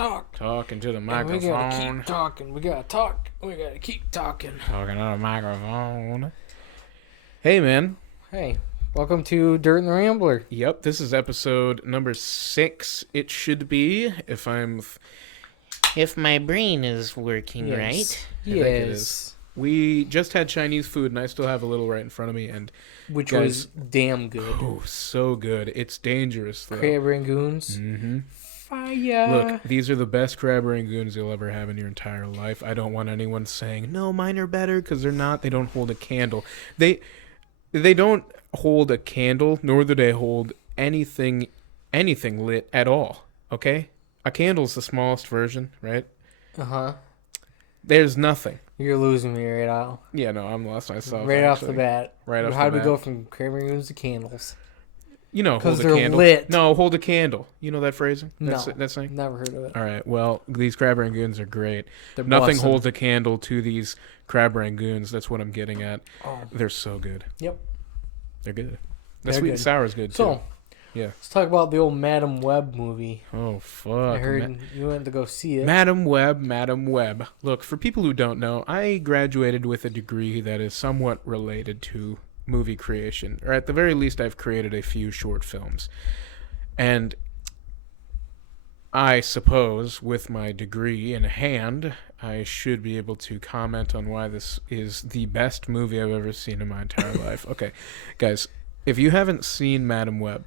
Talking to the And microphone. we gotta keep talking. We gotta talk. We gotta keep talking. Talking to the microphone. Hey, man. Hey, welcome to Dirt and the Rambler. Yep, this is episode number 6. It should be, if my brain is working right. Yes. I think it is. We just had Chinese food, and I still have a little right in front of me, and Which guys, was damn good. oh, so good. It's dangerous, though. Crab rangoons. Mm-hmm. Fire. Look, these are the best crab rangoons you'll ever have in your entire life. I don't want anyone saying, no, mine are better, because they're not. They don't hold a candle. They don't hold a candle, nor do they hold anything lit at all, okay? A candle's the smallest version, right? Uh-huh. There's nothing. You're losing me right now. Yeah, no, I'm lost myself. Right off actually. the bat. Right off the bat. How do we go from crab rangoons to candles? You know, hold a they're candle. lit. No, hold a candle. You know that phrasing? No. That saying? Never heard of it. All right, well, these crab rangoons are great. They're Nothing bussin'. holds a candle to these crab rangoons. That's what I'm getting at. Oh. They're so good. Yep. They're good. The They're sweet good. and sour is good, too. So, yeah. let's talk about the old Madam Web movie. Oh, fuck. I heard you went to go see it. Madam Web. Look, for people who don't know, I graduated with a degree that is somewhat related to movie creation. Or at the very least, I've created a few short films. And I suppose, with my degree in hand, I should be able to comment on why this is the best movie I've ever seen in my entire life. Okay, guys, if you haven't seen Madam Web,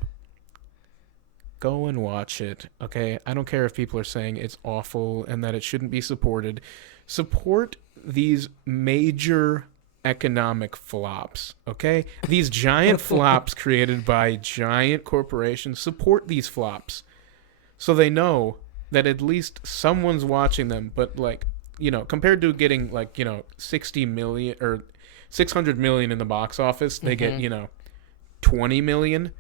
go and watch it, okay? I don't care if people are saying it's awful and that it shouldn't be supported. Support these major economic flops, okay? These giant flops created by giant corporations. Support these flops so they know that at least someone's watching them. But, like, you know, compared to getting, like, you know, 60 million or 600 million in the box office, they get, you know, 20 million.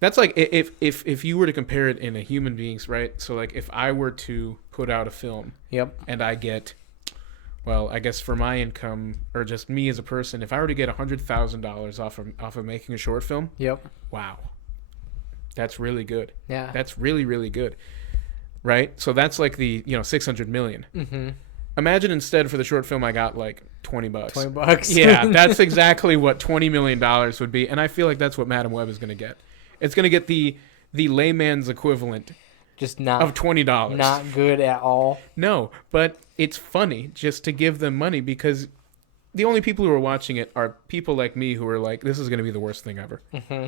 That's like if you were to compare it in a human beings, right? So, like, if I were to put out a film, Yep. and I get, well, I guess for my income or just me as a person, if I were to get $100,000 off of making a short film, Yep. wow, that's really good. Yeah. That's really, really good, right? So that's like the 600 million. Mm-hmm. Imagine instead for the short film I got like $20. $20. Yeah, that's exactly what $20 million would be, and I feel like that's what Madam Web is going to get. It's going to get the layman's equivalent Just not of $20. Not good at all. No, but it's funny just to give them money because the only people who are watching it are people like me who are like, this is going to be the worst thing ever. Mm-hmm.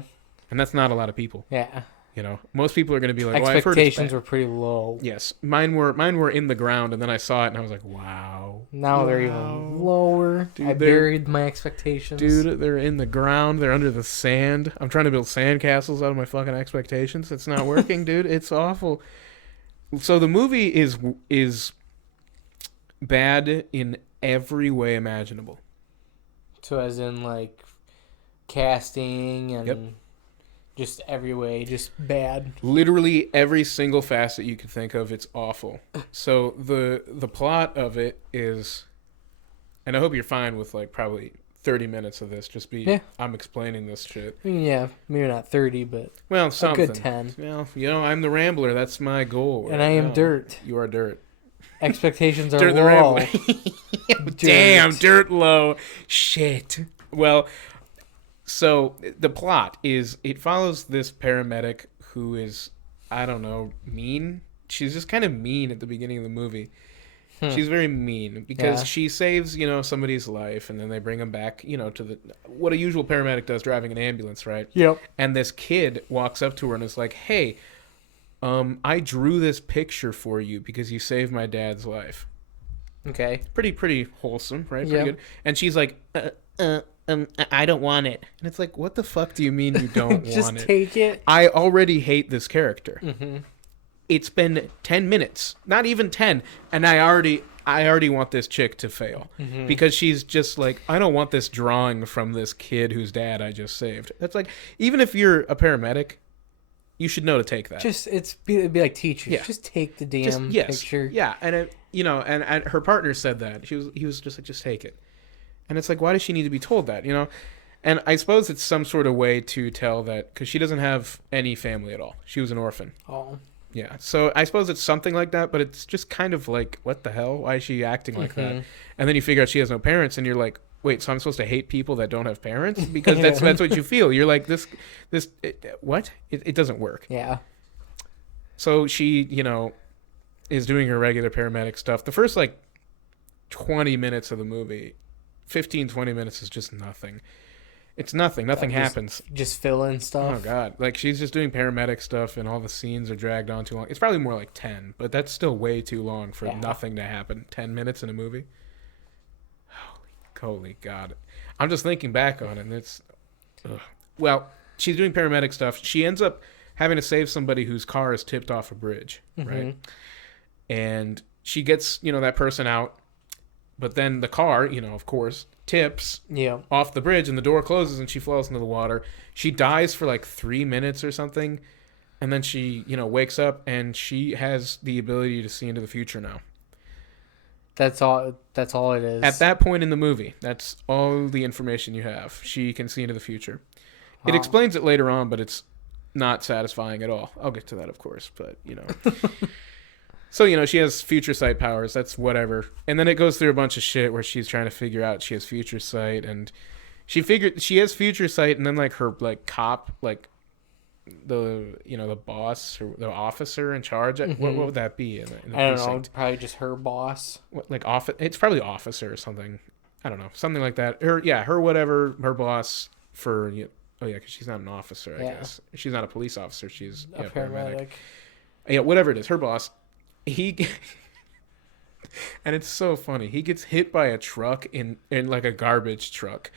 And that's not a lot of people. Yeah. You know, most people are going to be like, well, expectations were pretty low. Yes, mine were in the ground, and then I saw it, and I was like, wow. Now they're even lower. Dude, I buried my expectations. Dude, they're in the ground. They're under the sand. I'm trying to build sandcastles out of my fucking expectations. It's not working, dude. It's awful. So the movie is bad in every way imaginable. So as in, like, casting and... Yep. Just every way, just bad. Literally every single facet you could think of, it's awful. So the plot of it is, and I hope you're fine with like probably 30 minutes of this. Just be, Yeah. I'm explaining this shit. I mean, yeah, maybe not 30, but Well, something. a good 10. Well, I'm the Rambler. That's my goal. And I am dirt. You are dirt. Expectations are Dirt the low. Rambler. Damn, dirt low. Shit. Well, so the plot is it follows this paramedic who is, I don't know, mean. She's just kind of mean at the beginning of the movie. She's very mean because she saves, somebody's life, and then they bring him back, to what a usual paramedic does driving an ambulance, right? Yep. And this kid walks up to her and is like, "Hey, I drew this picture for you because you saved my dad's life." Okay. Pretty wholesome, right? Pretty Yep. good. And she's like, I don't want it. And it's like, what the fuck do you mean you don't Just want it? take it. I already hate this character. Mm-hmm. It's been 10 minutes, not even 10, and I already want this chick to fail because she's just like, I don't want this drawing from this kid whose dad I just saved. That's like, even if you're a paramedic, you should know to take that. It'd be like teachers. Yeah. Just take the damn picture. Yeah, and and her partner said that he was just like, just take it, and it's like, why does she need to be told that? And I suppose it's some sort of way to tell that because she doesn't have any family at all. She was an orphan. Oh. Yeah. So I suppose it's something like that, but it's just kind of like, what the hell? Why is she acting like that? And then you figure out she has no parents, and you're like, wait, so I'm supposed to hate people that don't have parents? Because that's what you feel. You're like, what? It doesn't work. Yeah. So she, is doing her regular paramedic stuff. The first, 20 minutes of the movie, 15, 20 minutes is just nothing. It's nothing. Nothing happens. Just fill in stuff. Oh, God. She's just doing paramedic stuff, and all the scenes are dragged on too long. It's probably more like 10, but that's still way too long for nothing to happen. 10 minutes in a movie? Holy God. I'm just thinking back on it, and it's... Ugh. Well, she's doing paramedic stuff. She ends up having to save somebody whose car is tipped off a bridge, right? And she gets, that person out, but then the car, of course, tips off the bridge, and the door closes, and she falls into the water. She dies for 3 minutes or something, and then she, wakes up, and she has the ability to see into the future now. That's all it is. At that point in the movie, that's all the information you have. She can see into the future. It explains it later on, but it's not satisfying at all. I'll get to that, of course, but, So, she has future sight powers. That's whatever. And then it goes through a bunch of shit where she's trying to figure out she has future sight. And she has future sight, and then, her, cop, the boss or the officer in charge. What would that be? In the I don't know. Probably just her boss. It's probably officer or something. I don't know. Something like that. Her whatever, her boss for... Oh, yeah, because she's not an officer, I guess. She's not a police officer. She's a paramedic. Yeah, whatever it is. Her boss... and it's so funny. He gets hit by a truck in a garbage truck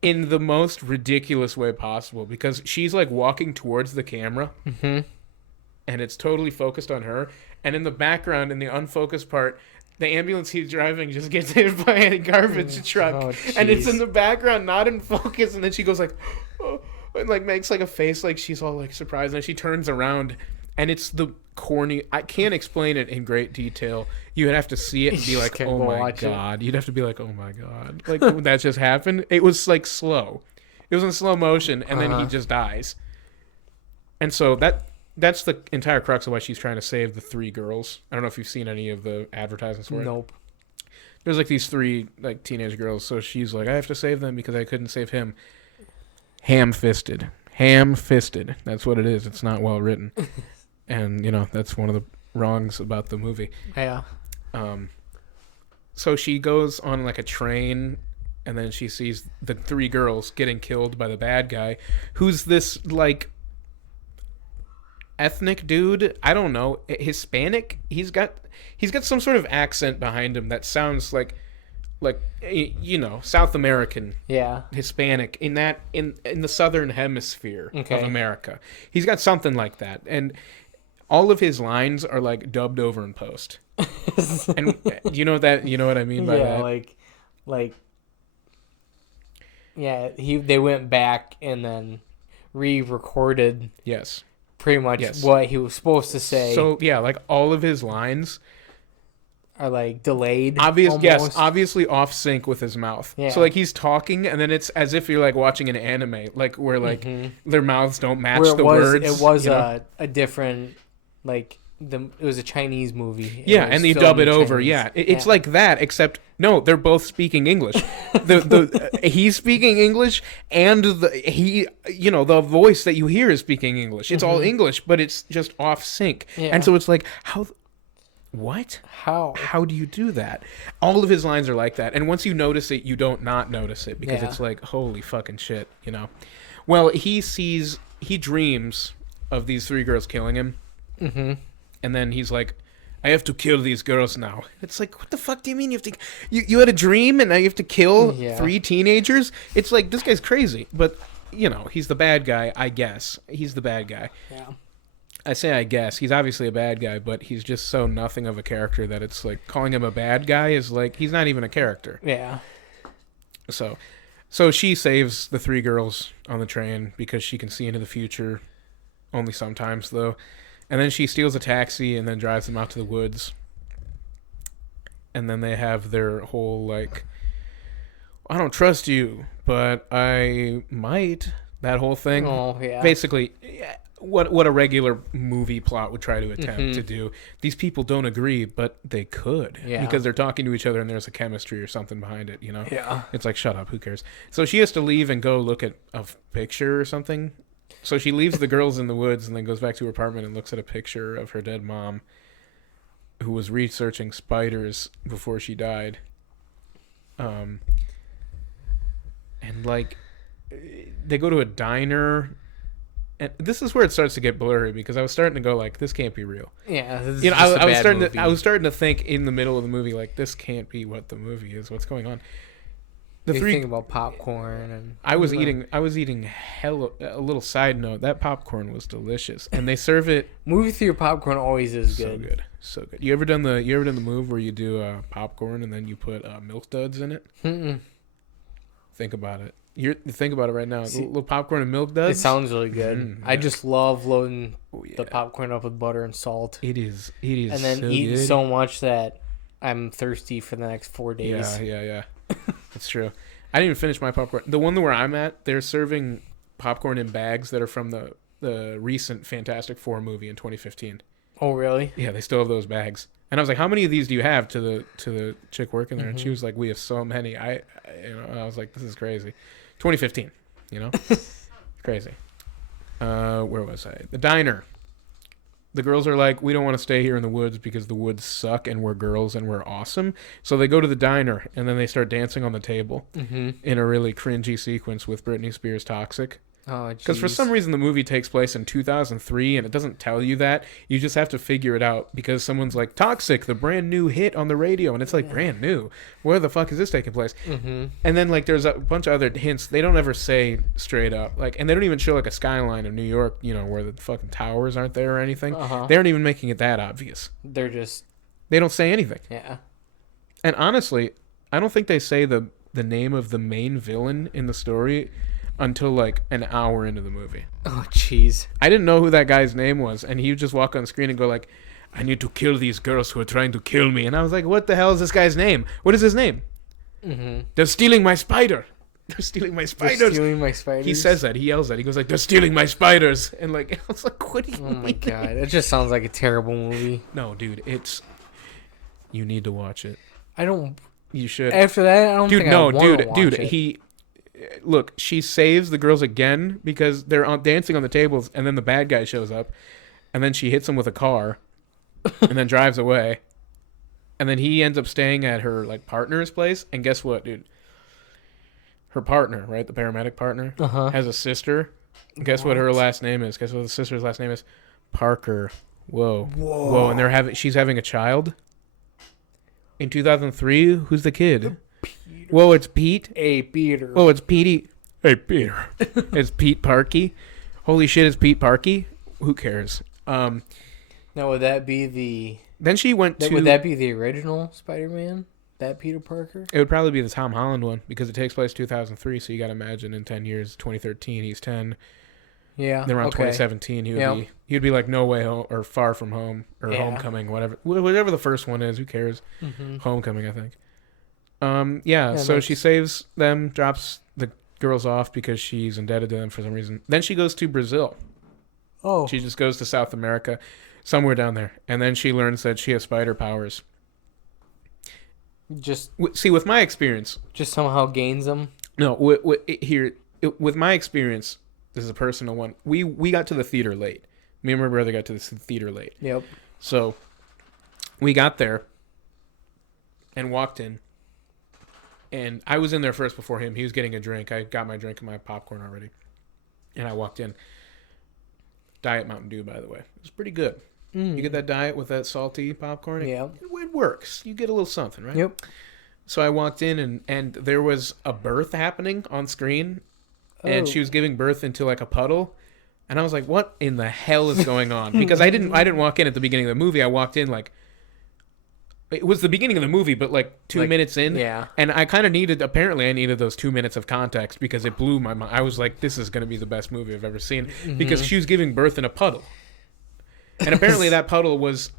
in the most ridiculous way possible, because she's walking towards the camera and it's totally focused on her, and in the background, in the unfocused part, the ambulance he's driving just gets hit by a garbage truck, and it's in the background, not in focus, and then she goes oh, and makes a face she's all surprised, and she turns around, and it's the corny... I can't explain it in great detail. You would have to see it and be like, oh my God. You'd have to be like, oh my God. That just happened? It was slow. It was in slow motion, and then he just dies. And so that's the entire crux of why she's trying to save the 3 girls. I don't know if you've seen any of the advertisements for it. Nope. There's these 3 teenage girls, so she's I have to save them because I couldn't save him. Ham-fisted. That's what it is. It's not well written. And, that's one of the wrongs about the movie. Yeah. So she goes on, a train, and then she sees the 3 girls getting killed by the bad guy, who's this, ethnic dude. I don't know. Hispanic? He's got some sort of accent behind him that sounds like South American. Yeah. Hispanic in the southern hemisphere of America. He's got something like that. And all of his lines are dubbed over in post. And you know what I mean by that? They went back and then re-recorded. Yes. Pretty much what he was supposed to say. So all of his lines are delayed. Obviously off sync with his mouth. Yeah. So he's talking, and then it's as if you're watching an anime, where their mouths don't match the words. It was a different it was a Chinese movie. And they dub it over. Yeah, it's like that, except no, they're both speaking English. He's speaking English, and the voice that you hear is speaking English. It's all English, but it's just off sync. Yeah. And so it's how. What? How do you do that? All of his lines are like that, and once you notice it, you don't not notice it, because it's holy fucking shit, Well, he dreams of these 3 girls killing him. And then he's I have to kill these girls now. It's what the fuck do you mean you have to... You had a dream and now you have to kill 3 teenagers? It's this guy's crazy. But, he's the bad guy, I guess. He's the bad guy. Yeah. I say I guess. He's obviously a bad guy, but he's just so nothing of a character that it's calling him a bad guy is he's not even a character. Yeah. So she saves the 3 girls on the train because she can see into the future. Only sometimes, though. And then she steals a taxi and then drives them out to the woods. And then they have their whole, I don't trust you, but I might. That whole thing. Oh, yeah. Basically, what a regular movie plot would try to attempt to do. These people don't agree, but they could because they're talking to each other and there's a chemistry or something behind it, you know? Yeah. It's like, shut up, who cares? So she has to leave and go look at a picture or something. So she leaves the girls in the woods and then goes back to her apartment and looks at a picture of her dead mom who was researching spiders before she died. And like, they go to a diner. And this is where it starts to get blurry because I was starting to go like, this can't be real. Yeah, this is you know, just a I was bad starting movie. to I was starting to think in the middle of the movie like, this can't be what the movie is. What's going on? You think about popcorn and I was eating hell. A little side note: that popcorn was delicious, and they serve it. Movie theater popcorn always is good. So good. You ever done the move where you do popcorn and then you put milk duds in it? Mm-mm. Think about it. Think about it right now. See, little popcorn and milk duds. It sounds really good. I just love loading the yeah. popcorn up with butter and salt. It is. And then so eat good. so much that I'm thirsty for the next 4 days. Yeah. That's true. I didn't even finish my popcorn. The one where I'm at, they're serving popcorn in bags that are from the recent Fantastic Four movie in 2015. Oh, really? Yeah, they still have those bags. And I was like, "How many of these do you have?" To the chick working there, and she was like, "We have so many." I was like, "This is crazy." 2015, you know, crazy. Where was I? The diner. The girls are like, we don't want to stay here in the woods because the woods suck and we're girls and we're awesome. So they go to the diner and then they start dancing on the table in a really cringy sequence with Britney Spears' Toxic. Oh, because for some reason the movie takes place in 2003 and it doesn't tell you that. You just have to figure it out because someone's like, Toxic, the brand new hit on the radio. And it's like, brand new? Where the fuck is this taking place? And then like there's a bunch of other hints they don't ever say straight up. Like, and they don't even show like a skyline of New York, you know, where the fucking towers aren't there or anything. They aren't even making it that obvious. They're just... They don't say anything. Yeah. And honestly, I don't think they say the name of the main villain in the story until like an hour into the movie. Oh, jeez. I didn't know who that guy's name was, and he would just walk on screen and go like, I need to kill these girls who are trying to kill me. And I was like, what the hell is this guy's name? What is his name? They're stealing my spider. They're stealing my spiders. They're stealing my spiders? He says that. He yells that. He goes like, they're stealing my spiders. And like, I was like, what do you mean? Oh my god. It just sounds like a terrible movie. No, dude, you need to watch it. I don't... You should. After that, I don't think I want to watch it. Look, she saves the girls again because they're dancing on the tables, and then the bad guy shows up, and then she hits him with a car, and then drives away, and then he ends up staying at her like partner's place, and guess what, dude? Her partner, right, the paramedic partner, has a sister. Guess what her last name is? Guess what the sister's last name is? Parker. Whoa! And she's having a child. In 2003, who's the kid? Whoa, it's Pete. Hey, Peter. Whoa, it's Petey. Hey, Peter. It's Pete Parkey. Holy shit, it's Pete Parkey. Who cares? Now, would that be the... Then she went to... Would that be the original Spider-Man? That Peter Parker? It would probably be the Tom Holland one because it takes place 2003. So you got to imagine in 10 years, 2013, he's 10. Yeah. Then around 2017, he'd be like No Way Home or Far From Home or Homecoming, whatever the first one is. Who cares? Homecoming, I think. So she saves them, drops the girls off because she's indebted to them for some reason. Then she goes to Brazil. Oh. She just goes to South America, somewhere down there. And then she learns that she has spider powers. With my experience... Just somehow gains them? No, with my experience, this is a personal one. We got to the theater late. Me and my brother got to the theater late. Yep. So, we got there and walked in. And I was in there first before him. He was getting a drink. I got my drink and my popcorn already. And I walked in. Diet Mountain Dew, by the way. It was pretty good. You get that diet with that salty popcorn? Yeah. It works. You get a little something, right? Yep. So I walked in and there was a birth happening on screen. And she was giving birth into like a puddle. And I was like, what in the hell is going on? Because I didn't walk in at the beginning of the movie. I walked in like... It was the beginning of the movie, but like 2 minutes in. Yeah. And I kind of needed those 2 minutes of context because it blew my mind. I was like, this is going to be the best movie I've ever seen because she was giving birth in a puddle. And apparently that puddle was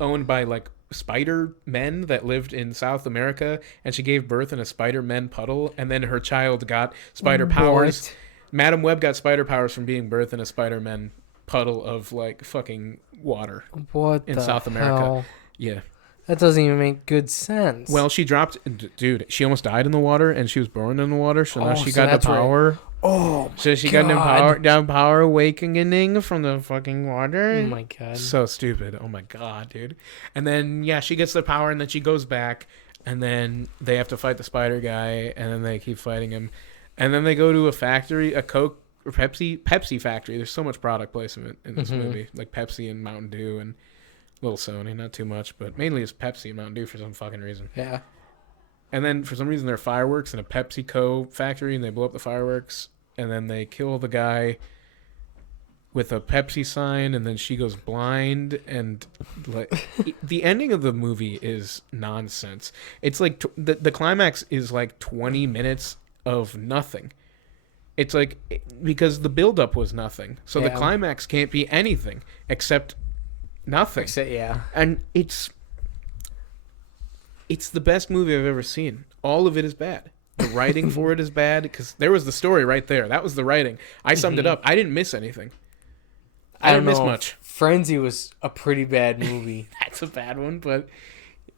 owned by like spider men that lived in South America. And she gave birth in a spider men puddle. And then her child got spider powers. Madam Web got spider powers from being birthed in a spider men puddle of like fucking water What in the South America. hell? Yeah. That doesn't even make good sense. Well, she dropped, dude. She almost died in the water, and she was born in the water. So now she so got the that's right. power. Oh, So she God. got the power awakening from the fucking water. Oh my God. So stupid. Oh my God, dude. And then yeah, she gets the power, and then she goes back, and then they have to fight the spider guy, and then they keep fighting him, and then they go to a factory, a Coke or Pepsi factory. There's so much product placement in this movie, like Pepsi and Mountain Dew and little Sony, not too much, but mainly it's Pepsi and Mountain Dew for some fucking reason. Yeah. And then for some reason there are fireworks in a PepsiCo factory, and they blow up the fireworks, and then they kill the guy with a Pepsi sign, and then she goes blind, and like the ending of the movie is nonsense. It's like the climax is like 20 minutes of nothing. It's like because the buildup was nothing, so the climax can't be anything except nothing. Yeah. And it's the best movie I've ever seen. All of it is bad. The writing for it is bad because there was the story right there. That was the writing. I summed it up. I didn't miss anything. I didn't miss much. Frenzy was a pretty bad movie. That's a bad one, but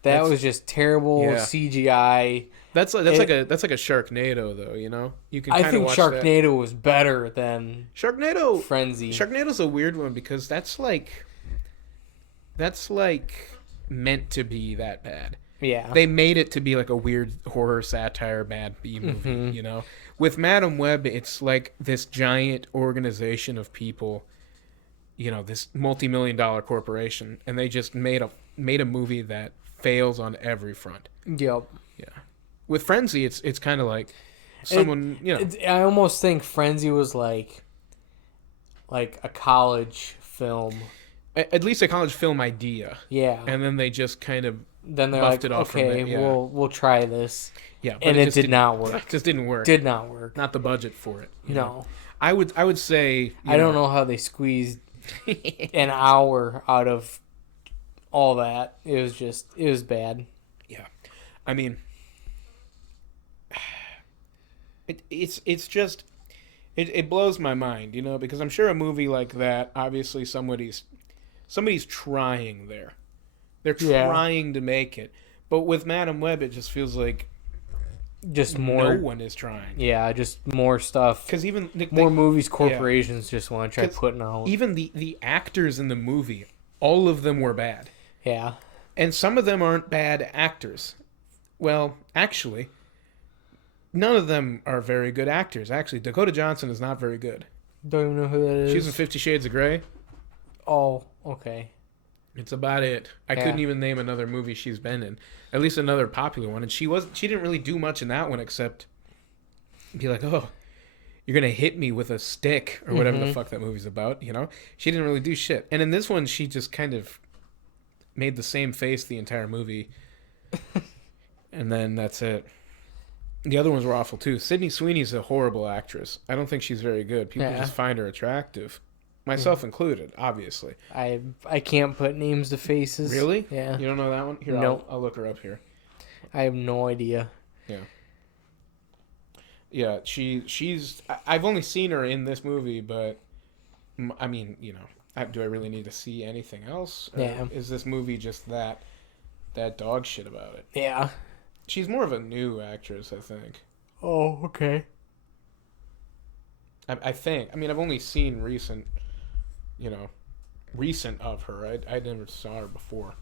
that was just terrible CGI. That's like a Sharknado though, you know? You can I kind of think watch Sharknado was better than Sharknado. Frenzy. Sharknado's a weird one because that's like meant to be that bad. Yeah. They made it to be like a weird horror satire bad B movie, you know? With Madam Web, it's like this giant organization of people, you know, this multi-million-dollar corporation, and they just made a movie that fails on every front. Yep. Yeah. With Frenzy, it's kind of like someone, you know. I almost think Frenzy was like a college film. At least a college film idea. Yeah. And then they just kind of then they're buffed like, it off okay, from there. we'll try this. Yeah. But And it did not work. It just didn't work. Did not work. Not the budget for it. You No. know? I would say I don't know how they squeezed an hour out of all that. It was bad. Yeah. I mean, it's just it blows my mind, you know, because I'm sure a movie like that, obviously somebody's trying there. They're trying to make it. But with Madam Web, it just feels like just more. No one is trying. Yeah, just more stuff. Because even more movies, corporations just want to try putting out. Even the actors in the movie, all of them were bad. Yeah. And some of them aren't bad actors. Well, actually, none of them are very good actors. Actually, Dakota Johnson is not very good. Don't even know who that is. She's in 50 Shades of Grey. Oh, okay. It's about it. I couldn't even name another movie she's been in. At least another popular one. And she didn't really do much in that one except be like, oh, you're going to hit me with a stick or whatever the fuck that movie's about, you know? She didn't really do shit. And in this one, she just kind of made the same face the entire movie. And then that's it. The other ones were awful too. Sydney Sweeney's a horrible actress. I don't think she's very good. People just find her attractive. Myself included, obviously. I can't put names to faces. Really? Yeah. You don't know that one? Here, nope. I'll look her up here. I have no idea. Yeah. Yeah, she's... I've only seen her in this movie, but... I mean, you know, do I really need to see anything else? Or is this movie just that dog shit about it? Yeah. She's more of a new actress, I think. Oh, okay. I think. I mean, I've only seen recent of her. I never saw her before.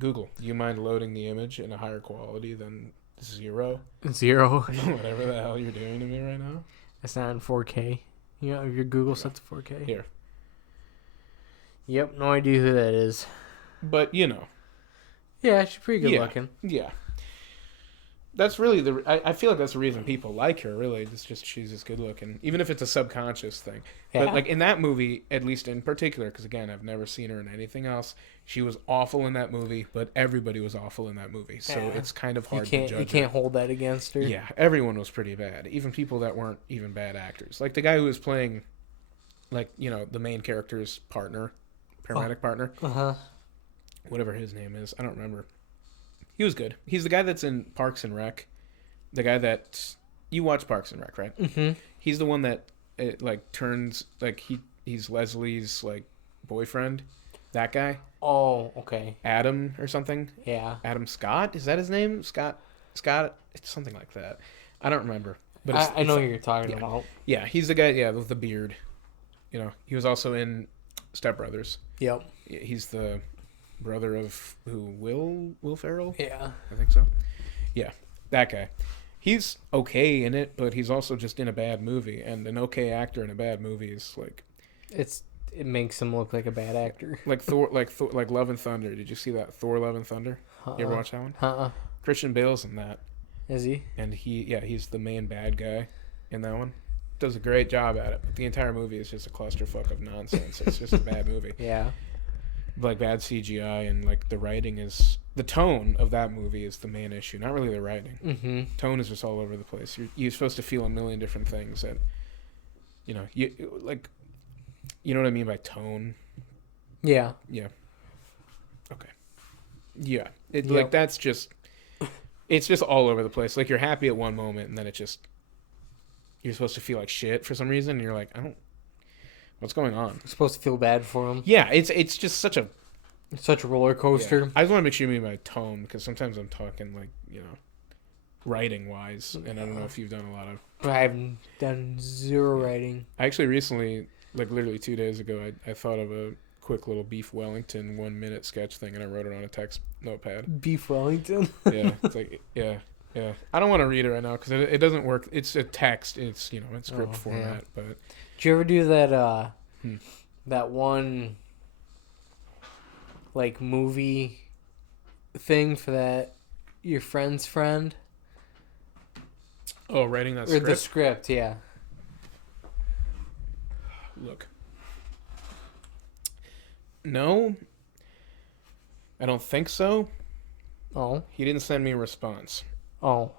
Google, do you mind loading the image in a higher quality than 0? 0. Whatever the hell you're doing to me right now. It's not in 4K. You know, your Google set to 4K. Here. Yep, no idea who that is. But, you know. Yeah, she's pretty good looking. Yeah. That's really I feel like that's the reason people like her, really. It's just she's just good looking. Even if it's a subconscious thing. Yeah. But, like, in that movie, at least in particular, because, again, I've never seen her in anything else, she was awful in that movie, but everybody was awful in that movie. So it's kind of hard to judge. You can't hold that against her. Yeah, everyone was pretty bad. Even people that weren't even bad actors. Like, the guy who was playing, like, you know, the main character's partner, paramedic partner. Uh-huh. Whatever his name is. I don't remember. He was good. He's the guy that's in Parks and Rec. The guy that... You watch Parks and Rec, right? Mm-hmm. He's the one that, turns... Like, he he's Leslie's like boyfriend. That guy, Oh, okay. Adam or something. Yeah. Adam Scott, is that his name? Scott, it's something like that. I don't remember, but it's, I know it's who you're talking yeah. about. Yeah, he's the guy. Yeah, with the beard. You know, he was also in Step Brothers. Yep. He's the brother of who? Will Ferrell? Yeah. I think so. Yeah, that guy. He's okay in it, but he's also just in a bad movie, and an okay actor in a bad movie is like It makes him look like a bad actor. like Thor, like Love and Thunder. Did you see that Thor: Love and Thunder? You ever watch that one? Christian Bale's in that, Is he? and he's the main bad guy in that one. Does a great job at it, but the entire movie is just a clusterfuck of nonsense. It's just a bad movie. Yeah. Like bad CGI, and like the tone of that movie is the main issue, not really the writing. Mm-hmm. Tone is just all over the place. You're supposed to feel a million different things, and you know you know what I mean by tone. Yeah. Yeah. Okay. Yeah. Yep. Like that's just it's just all over the place. Like you're happy at one moment, and then you're supposed to feel like shit for some reason, and you're like, what's going on? You're supposed to feel bad for him. Yeah, it's just such a roller coaster. Yeah. I just want to make sure you mean by tone, because sometimes I'm talking like, writing wise, and I don't know if you've done a lot of. I've done zero writing. I actually recently, like literally 2 days ago, I thought of a quick little Beef Wellington 1 minute sketch thing, and I wrote it on a text notepad. Beef Wellington. Yeah, it's like yeah. I don't want to read it right now because it doesn't work. It's a text. It's in script format. Yeah. But did you ever do that? That one like movie thing for that your friend's friend? Oh, writing that or script. the script, yeah. Look. No. I don't think so. Oh. He didn't send me a response. Oh.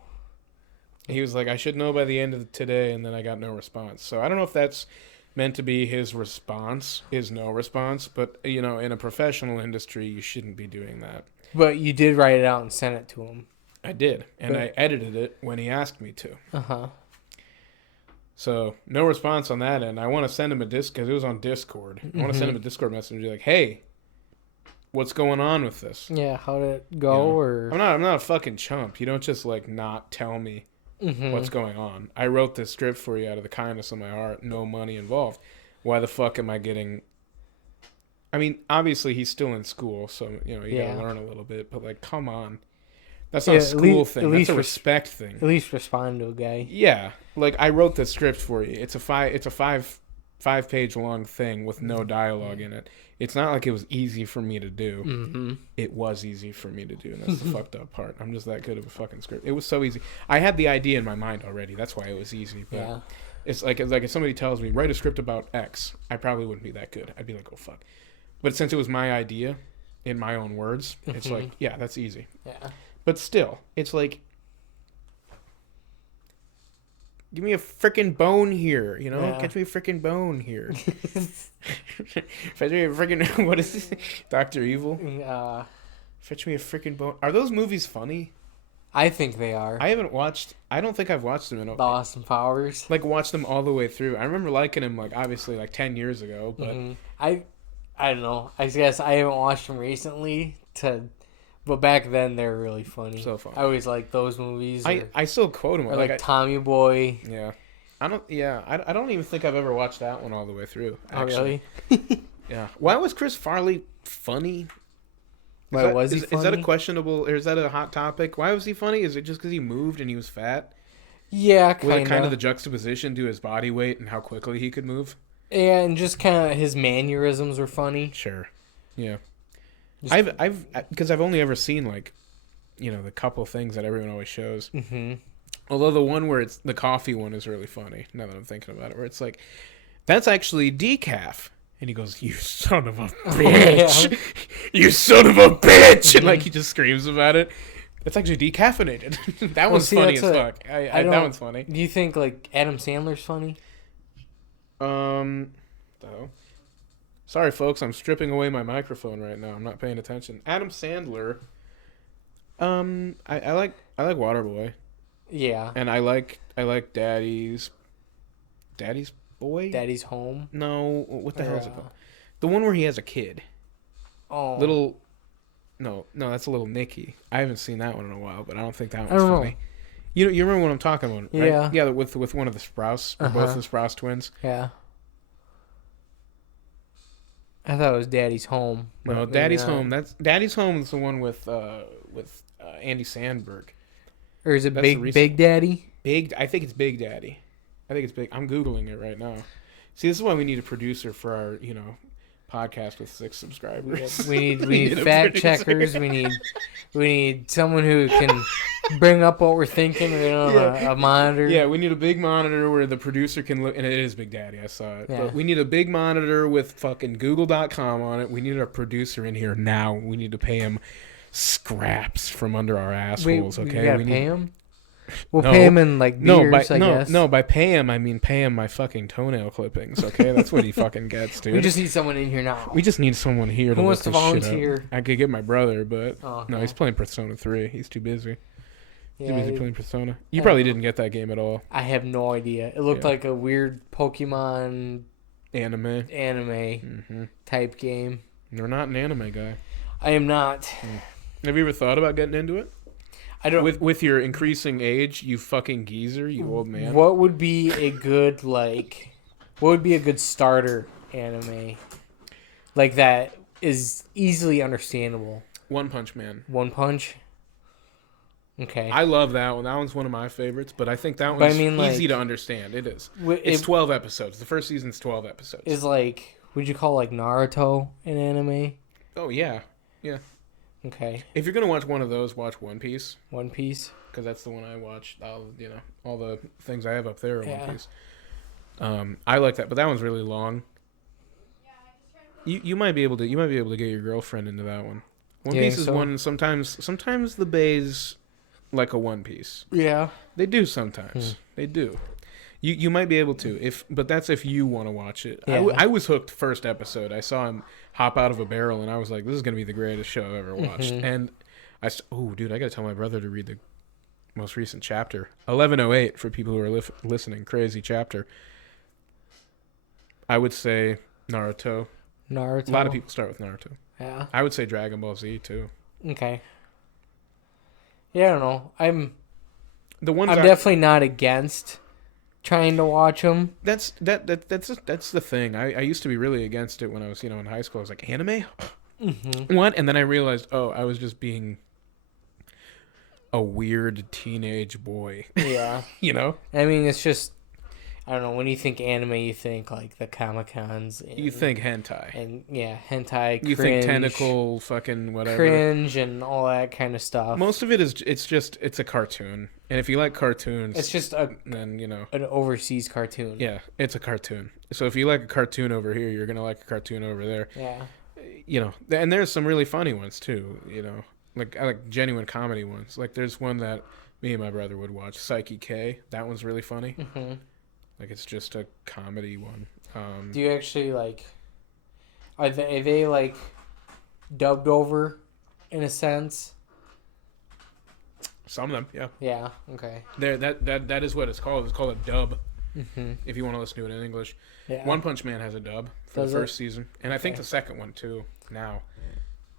He was like, I should know by the end of today, and then I got no response. So I don't know if that's meant to be his response, is no response, but, in a professional industry, you shouldn't be doing that. But you did write it out and send it to him. I did, and I edited it when he asked me to. Uh-huh. So, no response on that end. I want to send him a because it was on Discord. I want to send him a Discord message and be like, hey, what's going on with this? Yeah, how did it go? Or I'm not a fucking chump. You don't just not tell me what's going on. I wrote this script for you out of the kindness of my heart, no money involved. Why the fuck am I getting? I mean, obviously he's still in school, so you gotta learn a little bit. But come on, that's not a school thing. That's a respect thing. At least respond to a guy. Yeah, I wrote the script for you. It's a five-page long thing with no dialogue in it. It's not like it was easy for me to do. Mm-hmm. It was easy for me to do, and that's the fucked up part. I'm just that good of a fucking script. It was so easy. I had the idea in my mind already. That's why it was easy. But Yeah. it's like if somebody tells me, write a script about X, I probably wouldn't be that good. I'd be like, oh, fuck. But since it was my idea, in my own words, it's like, yeah, that's easy. Yeah. But still, it's like, give me a freaking bone here, Yeah. Catch me a freaking bone here. Fetch me a freaking, what is this? Dr. Evil? Fetch me a freaking bone. Are those movies funny? I think they are. I don't think I've watched them in The Austin Powers. watched them all the way through. I remember liking them, obviously, 10 years ago, but I don't know. I guess I haven't watched them recently, but back then they were really funny. So funny. I always liked those movies. I still quote them. Or Tommy Boy. Yeah. I don't even think I've ever watched that one all the way through. Actually. Oh, really? Yeah. Why was Chris Farley funny? Was he funny? Is that a questionable, or is that a hot topic? Why was he funny? Is it just because he moved and he was fat? Yeah, Was it kind of the juxtaposition to his body weight and how quickly he could move? Yeah, and just kind of his mannerisms were funny. Sure. Yeah. Because I've only ever seen the couple things that everyone always shows. Mm-hmm. Although the one where it's the coffee one is really funny. Now that I'm thinking about it, where it's like, that's actually decaf, and he goes, "You son of a bitch! You son of a bitch!" And he just screams about it. It's actually decaffeinated. That one's funny as fuck. That one's funny. Do you think Adam Sandler's funny? Sorry, folks. I'm stripping away my microphone right now. I'm not paying attention. Adam Sandler. I like Waterboy. Yeah. And I like Daddy's Boy? Daddy's Home? No, what the hell is it called? The one where he has a kid. Oh. No, that's a Little Nicky. I haven't seen that one in a while, but I don't think that one's funny. Know. You remember what I'm talking about, right? Yeah. Yeah, with one of the Sprouse, or both the Sprouse twins. Yeah. I thought it was Daddy's Home. No, Daddy's Home. Daddy's Home is the one with Andy Samberg. Or is it Big Daddy? I think it's Big Daddy. I think it's Big. I'm Googling it right now. See, this is why we need a producer for our, podcast with 6 subscribers. We need fact checkers. We need someone who can bring up what we're thinking. A monitor. Yeah, we need a big monitor where the producer can look. And it is Big Daddy. I saw it. Yeah. But we need a big monitor with fucking Google.com on it. We need a producer in here now. We need to pay him scraps from under our assholes. Okay, we gotta pay him. We'll pay him in beers, I guess. No, by pay him, I mean pay him my fucking toenail clippings, okay? That's what he fucking gets, dude. We just need someone in here now. We just need someone here Who wants to volunteer? I could get my brother, but no, he's playing Persona 3. He's too busy. He's too busy playing Persona. You probably didn't get that game at all. I have no idea. It looked like a weird Pokemon anime type game. You're not an anime guy. I am not. Have you ever thought about getting into it? I don't. With your increasing age, you fucking geezer, you old man. What would be a good starter anime, like that is easily understandable? One Punch Man. One Punch. Okay. I love that one. That one's one of my favorites, but I think that one's easy to understand. It is. It's 12 episodes. The first season's 12 episodes. Is would you call Naruto an anime? Oh yeah, yeah. Okay. If you're gonna watch one of those, watch One Piece. One Piece. Because that's the one I watched. All the things I have up there are One Piece. I like that, but that one's really long. You might be able to get your girlfriend into that one. One Piece is one. Sometimes the bays like a One Piece. Yeah. They do sometimes. They do. You might be able to, but that's if you want to watch it. Yeah. I was hooked first episode. I saw him hop out of a barrel, and I was like, this is going to be the greatest show I've ever watched. And dude, I got to tell my brother to read the most recent chapter. 1108, for people who are listening. Crazy chapter. I would say Naruto. A lot of people start with Naruto. Yeah. I would say Dragon Ball Z, too. Okay. Yeah, I don't know. I'm I'm definitely not against trying to watch them. That's the thing. I used to be really against it when I was in high school. I was like, anime? What? And then I realized, I was just being a weird teenage boy. Yeah. I mean, it's just, I don't know, when you think anime, you think the Comic-Cons. You think hentai. And hentai, you think tentacle, fucking whatever. Cringe and all that kind of stuff. Most of it is, it's a cartoon. And if you like cartoons, it's just an overseas cartoon. Yeah, it's a cartoon. So if you like a cartoon over here, you're gonna like a cartoon over there. Yeah. And there's some really funny ones too. I like genuine comedy ones. Like there's one that me and my brother would watch, Psyche K. That one's really funny. Mm-hmm. It's just a comedy one. Do you actually Are they dubbed over, in a sense? Some of them, yeah. Yeah. Okay. That is what it's called. It's called a dub. Mm-hmm. If you want to listen to it in English, yeah. One Punch Man has a dub for the first season, and I think the second one too now.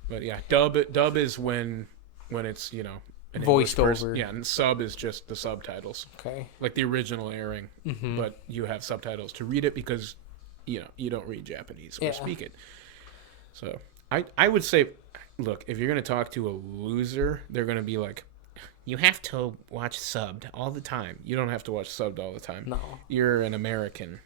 But yeah, dub is when it's an voiced over. Yeah, and sub is just the subtitles. Okay. Like the original airing, mm-hmm. but you have subtitles to read it because you don't read Japanese or speak it. So I would say, look, if you're gonna talk to a loser, they're gonna be like, you have to watch subbed all the time. You don't have to watch subbed all the time. No. You're an American.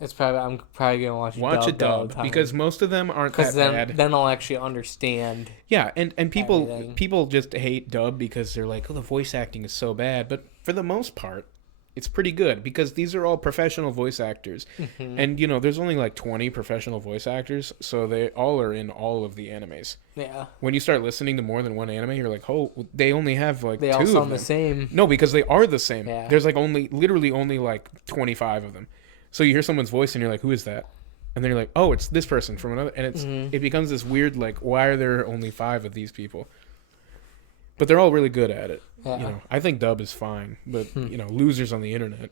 I'm probably gonna watch a dub because most of them aren't that bad. Then I'll actually understand. Yeah, and people just hate dub because they're like, the voice acting is so bad. But for the most part, it's pretty good because these are all professional voice actors, mm-hmm. and there's only 20 professional voice actors, so they all are in all of the animes. Yeah. When you start listening to more than one anime, you're like, they only have they 2 all of sound them. the same. No, because they are the same. Yeah. There's literally only 25 of them. So you hear someone's voice and you're like, who is that? And then you're like, it's this person from another. And mm-hmm. it becomes this weird, why are there only 5 of these people? But they're all really good at it. Yeah. I think dub is fine. But, losers on the internet,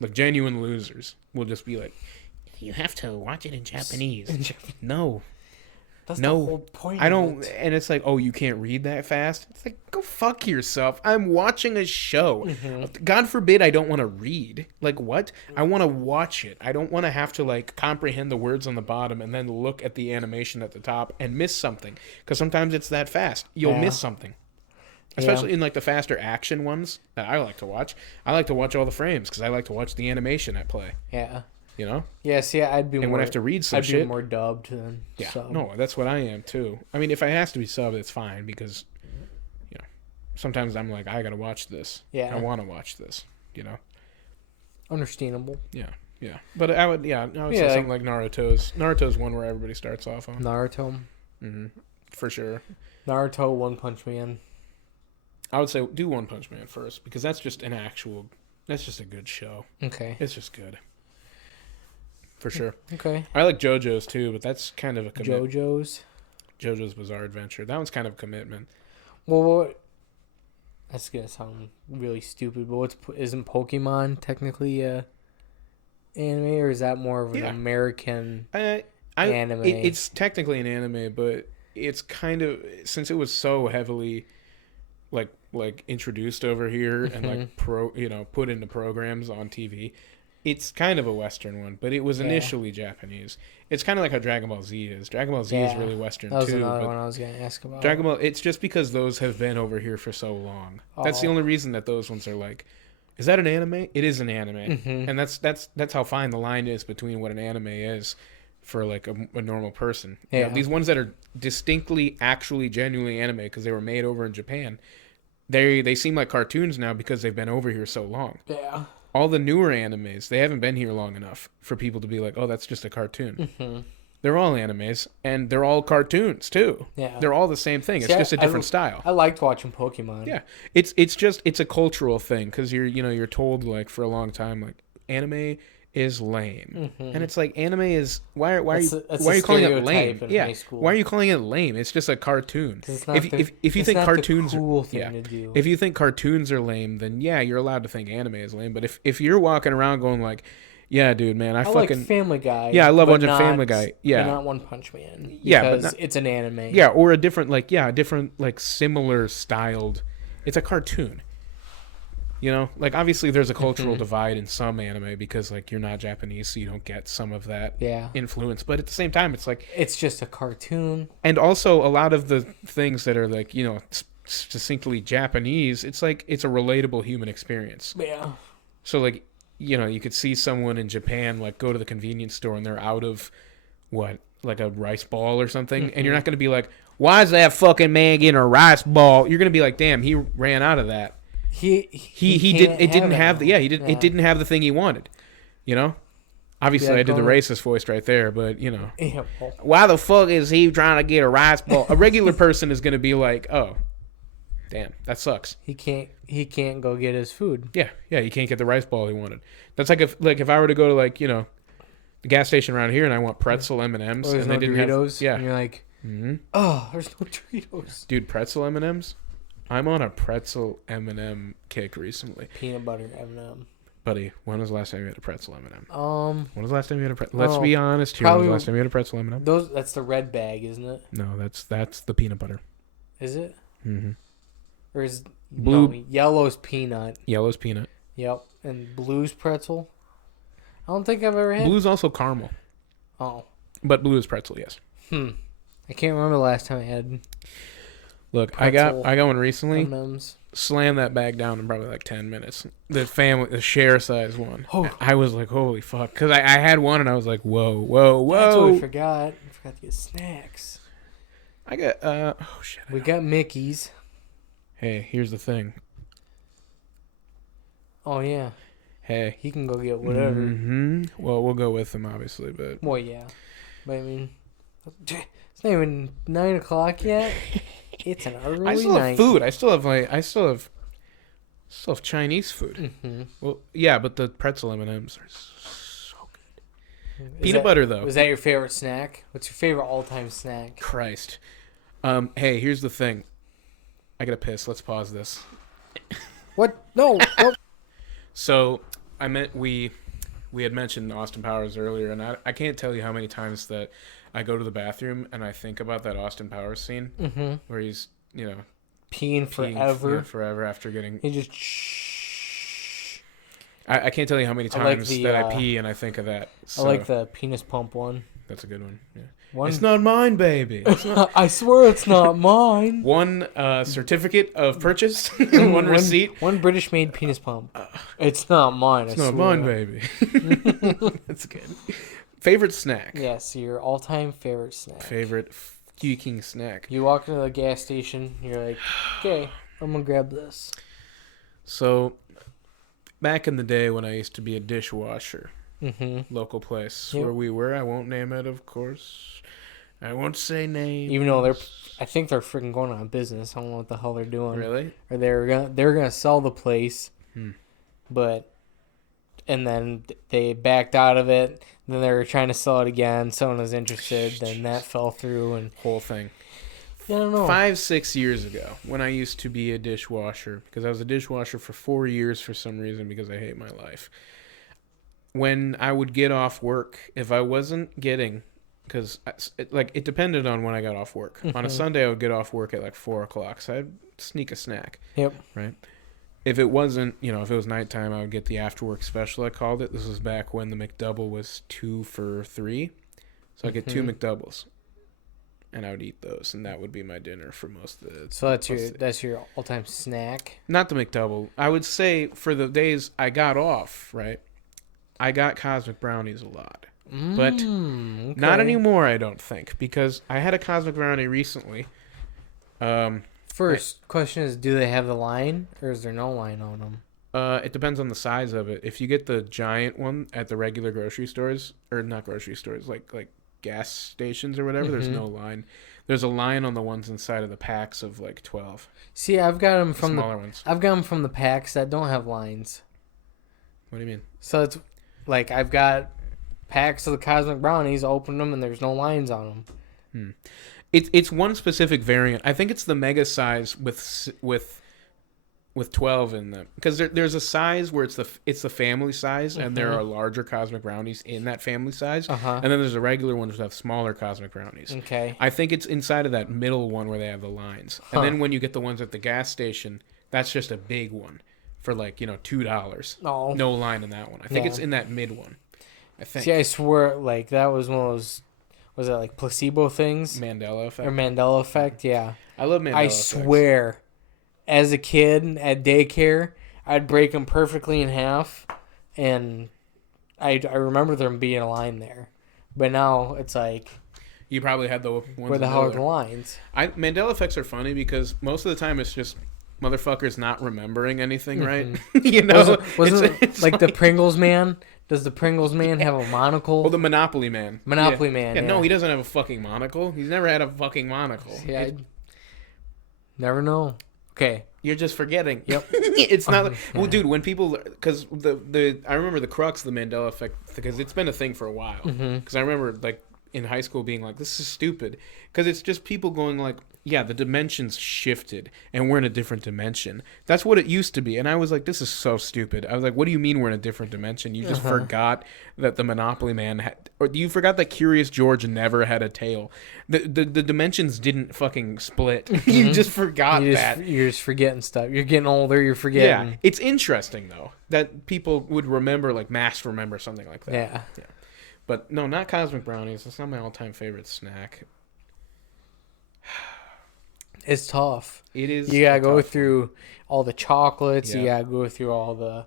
Like genuine losers will just be like, you have to watch it in Japanese. No. That's No, the whole point. I don't. Of it. And it's like, oh, you can't read that fast. It's like, go fuck yourself. I'm watching a show. God forbid I don't want to read. Like what? I want to watch it. I don't want to have to like comprehend the words on the bottom and then look at the animation at the top and miss something. Because sometimes it's that fast. You'll miss something. Especially in like the faster action ones that I like to watch. I like to watch all the frames because I like to watch the animation at play. Yeah. You know? Yeah, see, I'd be and more... when I have to read some I'd shit... be more dubbed than Yeah, sub. no, that's what I am, too. I mean, if it has to be subbed, it's fine, because, you know, sometimes I'm like, I gotta watch this. Yeah. I want to watch this, you know? Understandable. Yeah. But I would say something like Naruto's. Naruto's one where everybody starts off on. Naruto. Mm-hmm. For sure. Naruto, One Punch Man. I would say do One Punch Man first, because that's just that's just a good show. Okay. It's just good. For sure. Okay. I like JoJo's too, but that's kind of a commitment. JoJo's Bizarre Adventure. That one's kind of a commitment. Well, that's gonna sound really stupid, but isn't Pokemon technically anime, or is that more of an American anime? It's technically an anime, but it's kind of, since it was so heavily like introduced over here and like put into programs on TV. It's kind of a Western one, but it was initially Japanese. It's kind of like how Dragon Ball Z is. Dragon Ball Z is really Western, too. That was another one I was going to ask about. Dragon Ball, it's just because those have been over here for so long. That's the only reason that those ones are like, is that an anime? It is an anime. Mm-hmm. And that's how fine the line is between what an anime is for like a normal person. Yeah. You know, these ones that are distinctly, actually, genuinely anime because they were made over in Japan, they seem like cartoons now because they've been over here so long. Yeah. All the newer animes, they haven't been here long enough for people to be like, oh, that's just a cartoon. Mm-hmm. They're all animes, and they're all cartoons, too. Yeah. They're all the same thing. It's just a different style. I liked watching Pokemon. Yeah. It's a cultural thing, because you're told, like, for a long time, like, anime is lame. Mm-hmm. And it's like, anime is... Why are you calling it lame? Yeah. Why are you calling it lame? It's just a cartoon. If you think cartoons if you think cartoons are lame, then yeah, you're allowed to think anime is lame. But if you're walking around going like, yeah, dude, man, I fucking like Family Guy. Yeah, I love watching Family Guy. Yeah. But not One Punch Man. Because it's an anime. Yeah, or a different similar styled. It's a cartoon. You know, like obviously there's a cultural divide in some anime because like you're not Japanese, so you don't get some of that influence. But at the same time, it's like it's just a cartoon. And also a lot of the things that are like, you know, distinctly Japanese, it's like it's a relatable human experience. Yeah. So like, you know, you could see someone in Japan like go to the convenience store and they're out of like a rice ball or something, and you're not going to be like, why is that fucking man getting a rice ball? You're going to be like, damn, he ran out of that. It didn't have the thing he wanted, you know. Obviously, I did the racist voice right there, but you know, why the fuck is he trying to get a rice ball? A regular person is going to be like, oh, damn, that sucks. He can't go get his food. Yeah, he can't get the rice ball he wanted. That's like if I were to go to like, you know, the gas station around here and I want pretzel M&Ms and they didn't Doritos, have and you're like, oh, there's no Doritos, dude. Pretzel M&Ms. I'm on a pretzel M&M kick recently. Peanut butter M&M. Buddy, when was the last time you had a pretzel M&M? When was the last time you had a pretzel? Let's be honest here. When was the last time you had a pretzel M&M? That's the red bag, isn't it? No, that's the peanut butter. Is it? Mm-hmm. Or is blue? No, yellow's peanut. Yellow's peanut. Yep, and blue's pretzel. I don't think I've ever had. Blue's also caramel. Oh. But blue is pretzel, yes. I can't remember the last time I had. Look, I got one recently. M&Ms. Slam that bag down in probably like 10 minutes. The share size one. Oh. I was like, holy fuck. Because I had one and I was like, whoa. That's what we forgot. We forgot to get snacks. I got, oh shit. We got Mickey's. Hey, here's the thing. Oh, yeah. Hey. He can go get whatever. Mm-hmm. Well, we'll go with him, obviously, but... Well, yeah. But, I mean, it's not even 9 o'clock yet. It's an early night. I still have food. I still have Chinese food. Mm-hmm. Well, yeah, but the pretzel M&Ms are so good. Peanut butter, though. Was that your favorite snack? What's your favorite all-time snack? Christ. Hey, here's the thing. I gotta piss. Let's pause this. What? No. Oh. So, I meant we had mentioned Austin Powers earlier, and I can't tell you how many times that I go to the bathroom and I think about that Austin Powers scene where he's, peeing forever. Yeah, forever after getting... He just... I can't tell you how many times I pee and I think of that. So. I like the penis pump one. That's a good one. Yeah. It's not mine, baby. It's not... I swear it's not mine. One certificate of purchase, one receipt. One British-made penis pump. It's not mine. It's not mine, baby. That's good. Favorite snack? Yes, your all-time favorite snack. Favorite geeking snack. You walk into the gas station, you're like, okay, I'm going to grab this. So, back in the day when I used to be a dishwasher, local place where we were, I won't name it, of course. I won't say names. Even though I think they're freaking going out of business. I don't know what the hell they're doing. Really? Or they're gonna sell the place, and then they backed out of it. Then they were trying to sell it again. Someone was interested. Then that fell through and whole thing. I don't know. 5-6 years ago, when I used to be a dishwasher, because I was a dishwasher for 4 years for some reason because I hate my life. When I would get off work, if I wasn't getting, because it depended on when I got off work. On a Sunday, I would get off work at like 4 o'clock, so I'd sneak a snack. Yep. Right. If it wasn't, if it was nighttime, I would get the after work special. I called it. This was back when the McDouble was 2 for $3, so I get 2 McDoubles. And I would eat those, and that would be my dinner for most of the... So that's your all-time snack? Not the McDouble. I would say for the days I got off, right, I got Cosmic Brownies a lot. But not anymore, I don't think, because I had a Cosmic Brownie recently. First question is, do they have the line, or is there no line on them? It depends on the size of it. If you get the giant one at the regular grocery stores, or not grocery stores, like gas stations or whatever, there's no line. There's a line on the ones inside of the packs of like 12. See, I've got them from the smaller ones. I've got them from the packs that don't have lines. What do you mean? So it's like I've got packs of the Cosmic Brownies, open them, and there's no lines on them. It's one specific variant. I think it's the mega size with 12 in them, because there's a size where it's the family size, and there are larger Cosmic Brownies in that family size, and then there's a regular one that have smaller Cosmic Brownies. Okay. I think it's inside of that middle one where they have the lines, and then when you get the ones at the gas station, that's just a big one for like $2. Oh. No line in that one. I think it's in that mid one. I think. See, I swear, like that was one of those. Was that like placebo things? Mandela effect. Or Mandela effect? Yeah. I love Mandela effects. Swear. As a kid at daycare, I'd break them perfectly in half, and I remember there being a line there. But now it's like... You probably had the ones where the hell are the lines? Mandela effects are funny because most of the time it's just motherfuckers not remembering anything, right? Wasn't it's like the Pringles man? Does the Pringles man have a monocle? Oh, the Monopoly man. Monopoly man, yeah. No, he doesn't have a fucking monocle. He's never had a fucking monocle. Yeah, never know. Okay. You're just forgetting. Yep. It's not... Well, dude, when people... Because I remember the crux of the Mandela effect, because it's been a thing for a while. Because I remember, like, in high school being like, this is stupid. Because it's just people going like, yeah, the dimensions shifted, and we're in a different dimension. That's what it used to be. And I was like, this is so stupid. I was like, what do you mean we're in a different dimension? You just forgot that the Monopoly man had... Or you forgot that Curious George never had a tail. The dimensions didn't fucking split. You just forgot that. You're just forgetting stuff. You're getting older, you're forgetting. Yeah, it's interesting, though, that people would remember, like, mass remember something like that. Yeah. But, no, not Cosmic Brownies. It's not my all-time favorite snack. It's tough. It is. You gotta go through all the chocolates. Yeah. You gotta go through all the...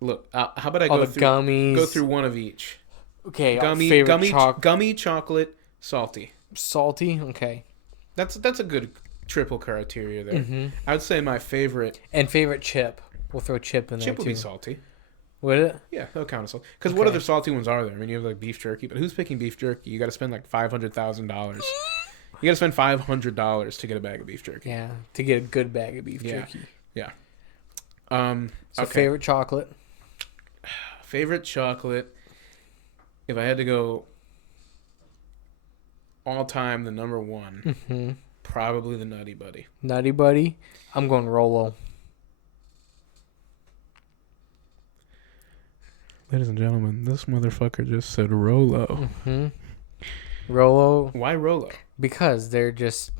Look, how about I go through... gummies. Go through one of each. Okay, gummy, chocolate, salty. Salty? Okay. That's a good triple criteria there. I would say my favorite... And favorite chip. We'll throw chip in there, too. Chip would be salty. Would it? Yeah, that'll count as salty. Because what other salty ones are there? I mean, you have like beef jerky, but who's picking beef jerky? You got to spend like $500,000. You got to spend $500 to get a bag of beef jerky. Yeah, to get a good bag of beef jerky. Yeah. So favorite chocolate? Favorite chocolate. If I had to go all time, the number one, probably the Nutty Buddy. Nutty Buddy? I'm going Rolo. Ladies and gentlemen, this motherfucker just said Rolo. Mm-hmm. Rolo. Why Rolo? Because they're good.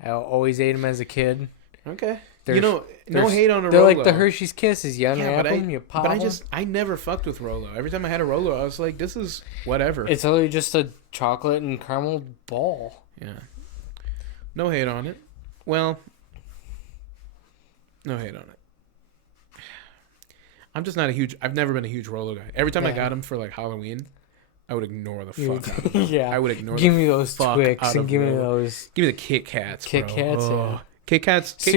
I always ate them as a kid. Okay. No hate on a Rolo. They're like the Hershey's Kisses. You unwrap them, you pop them. I never fucked with Rolo. Every time I had a Rolo, I was like, this is whatever. It's literally just a chocolate and caramel ball. Yeah. No hate on it. Well, no hate on it. I'm just not I've never been a huge Rolo guy. Every time I got them for like Halloween, I would ignore the fuck out of them. Yeah. I would ignore Give me those Twix and give me those. Give me the Kit Kats, bro. Kit Kats, yeah. Kit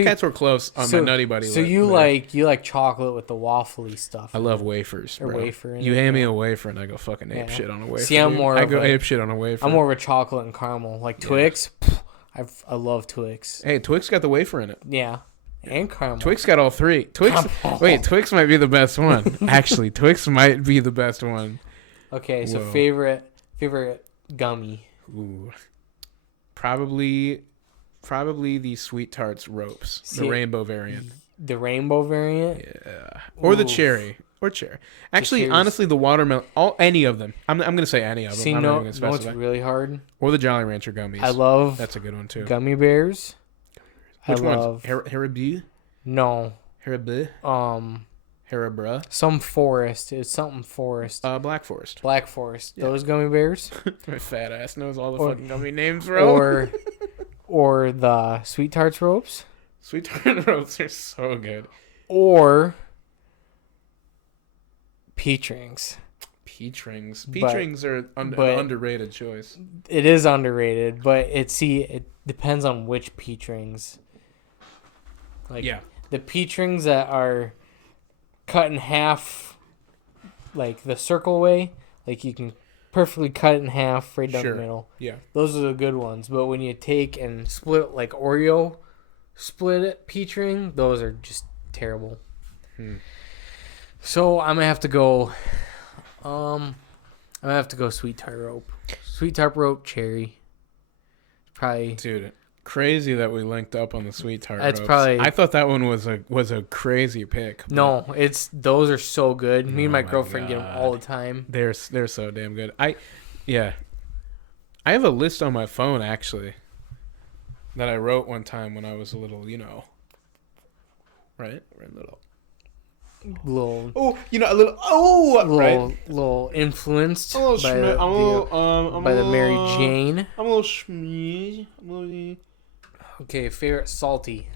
Kats were close on my Nutty Buddy list. So you like chocolate with the waffly stuff. I love wafers, bro. Or wafer. You hand me a wafer and I go fucking ape shit on a wafer. See, I go ape shit on a wafer. I'm more of a chocolate and caramel. Like Twix, I love Twix. Hey, Twix got the wafer in it. Yeah. And caramel. Twix got all three. Twix might be the best one. Actually, Twix might be the best one. Okay, so favorite gummy. Ooh. Probably the Sweet Tarts ropes. The rainbow variant. The rainbow variant? Yeah. Or the cherry. Or cherry. Actually, honestly, the watermelon. Any of them. I'm going to say any of them. See, no, it's really hard. Or the Jolly Rancher gummies. I love. That's a good one too. Gummy bears. Which ones? Haribo? No. Haribo? Haribo? Some forest. It's something forest. Black Forest. Black Forest. Yeah. Those gummy bears. My fat ass knows all the fucking gummy names, bro. Or the Sweet Tarts ropes. Sweet Tart ropes are so good. Or peach rings. Peach rings. Peach rings are an underrated choice. It is underrated, but it depends on which peach rings. Like the peach rings that are cut in half, like the circle way, like you can perfectly cut it in half right down the middle. Yeah, those are the good ones. But when you take and split like Oreo, split it peach ring, those are just terrible. So I'm gonna have to go. Sweet Tart rope. Sweet Tart rope cherry. Probably. Dude, crazy that we linked up on the Sweet Tart That's ropes. Probably. I thought that one was a crazy pick. No, those are so good. Me and my girlfriend get them all the time. They're so damn good. I have a list on my phone actually that I wrote one time when I was a little, right? Little influenced by the Mary Jane. I'm a little schmee. Okay, favorite salty.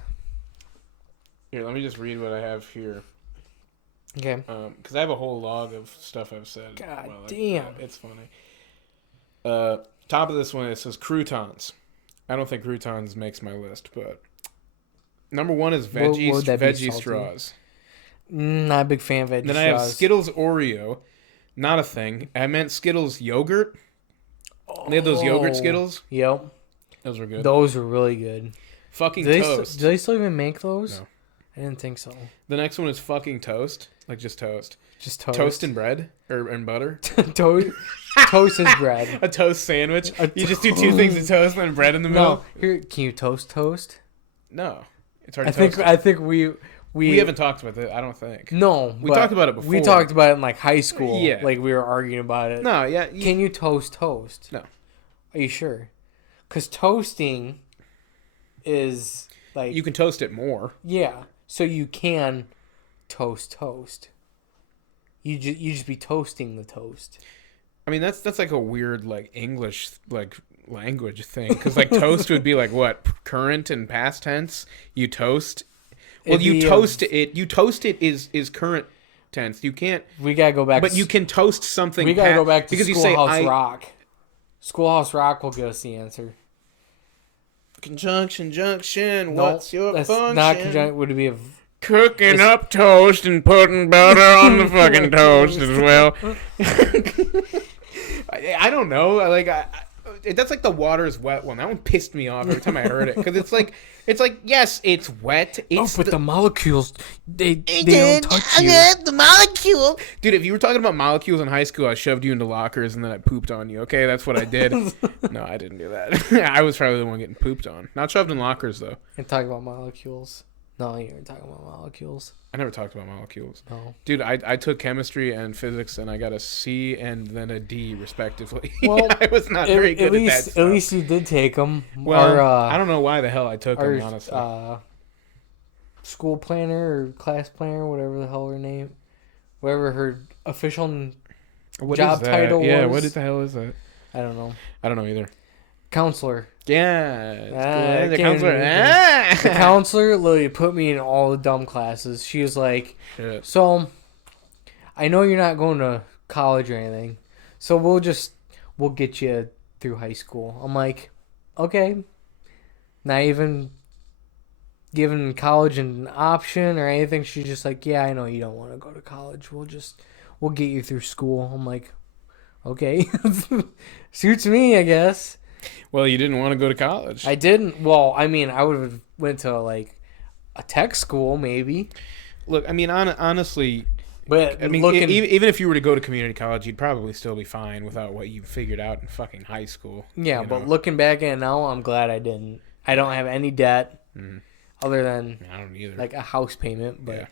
Here, let me just read what I have here. Okay. Because I have a whole log of stuff I've said. God damn. It's funny. Top of this one, it says croutons. I don't think croutons makes my list, but number one is veggie straws. Not a big fan of veggie straws. Then I have Skittles Oreo. Not a thing. I meant Skittles yogurt. They have those yogurt Skittles. Yep. Those were good. Those were really good. Fucking toast. Do they still even make those? No. I didn't think so. The next one is fucking toast. Like just toast. Just toast. Toast and bread? And butter? Toast is bread. A toast sandwich? You just do two things of toast and then bread in the middle? No. Here, can you toast? No. It's already toasted. I think we haven't talked about it, I don't think. No. We talked about it before. We talked about it in like high school. Yeah. Like we were arguing about it. No, yeah. Can you toast? No. Are you sure? Because toasting is like... You can toast it more. Yeah. So you can toast. You just be toasting the toast. I mean, that's like a weird like English like language thing. Because like toast would be like what? Current and past tense? You toast... Well, you toast it. You toast it is current tense. You can't. We gotta go back. But you can toast something. We gotta go back to because Schoolhouse Rock. Schoolhouse Rock will give us the answer. Conjunction, junction. What's your function? Not conjunction. Would it be a cooking up toast and putting butter on the fucking toast as well? I don't know. That's like the water is wet one. That one pissed me off every time I heard it because it's like yes, it's wet. But the molecules they don't touch you. The molecule, dude. If you were talking about molecules in high school, I shoved you into lockers and then I pooped on you. Okay, that's what I did. No, I didn't do that. I was probably the one getting pooped on. Not shoved in lockers though. And talk about molecules. No, you weren't talking about molecules. I never talked about molecules. No. Dude, I took chemistry and physics, and I got a C and then a D, respectively. Well, I was not very good at that stuff. At least you did take them. Well, I don't know why the hell I took them, honestly. School planner or class planner, whatever the hell her name, whatever her official job title was. Yeah, what the hell is that? I don't know. I don't know either. Counselor. Yeah. The counselor. The counselor literally put me in all the dumb classes. She was like, Shit. so, I know you're not going to college or anything, so we'll get you through high school. I'm like, okay. Not even giving college an option or anything. She's just like, yeah, I know you don't want to go to college. We'll get you through school. I'm like, okay. Suits me, I guess. Well, you didn't want to go to college. I didn't. Well, I mean, I would have went to like a tech school maybe. Look, I mean, honestly, but I mean, even if you were to go to community college, you'd probably still be fine without what you figured out in fucking high school. Yeah, but looking back at it now, I'm glad I didn't. I don't have any debt other than I don't either. Like a house payment, but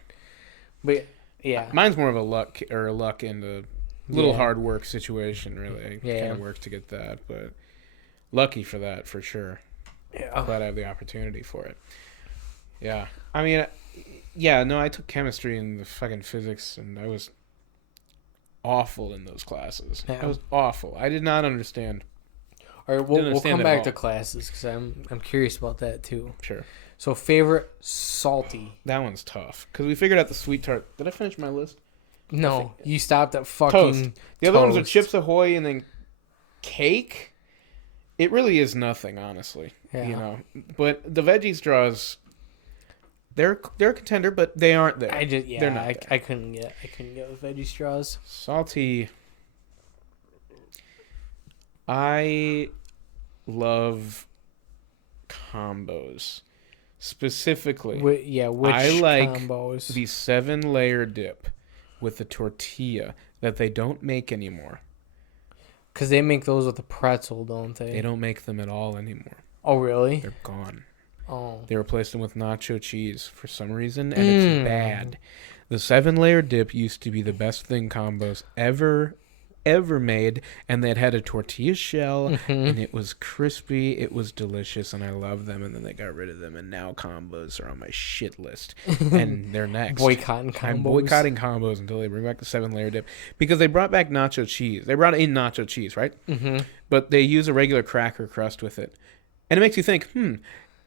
yeah, mine's more of a luck and a little hard work situation. Really, kind of work to get that, but. Lucky for that, for sure. Yeah. Glad I have the opportunity for it. Yeah. I mean, no, I took chemistry and the fucking physics, and I was awful in those classes. Yeah. I was awful. I did not understand. All right, we'll come back to classes because I'm curious about that too. Sure. So, favorite salty. That one's tough because we figured out the sweet tart. Did I finish my list? No, you stopped at fucking toast. The other ones are Chips Ahoy and then cake. It really is nothing, honestly. Yeah. You know, but the veggie straws, they're a contender, but they aren't there. They're not I couldn't get with veggie straws. Salty. I love combos. Specifically, which I like combos? The 7-layer dip with the tortilla that they don't make anymore. Because they make those with a pretzel, don't they? They don't make them at all anymore. Oh, really? They're gone. Oh. They replaced them with nacho cheese for some reason, and it's bad. The 7-layer dip used to be the best thing combos ever made, and they had a tortilla shell, and it was crispy, it was delicious, and I love them, and then they got rid of them, and now combos are on my shit list, and they're next. Boycotting combos. I'm boycotting combos until they bring back the 7-layer dip, because they brought back nacho cheese. They brought in nacho cheese, right? But they use a regular cracker crust with it, and it makes you think,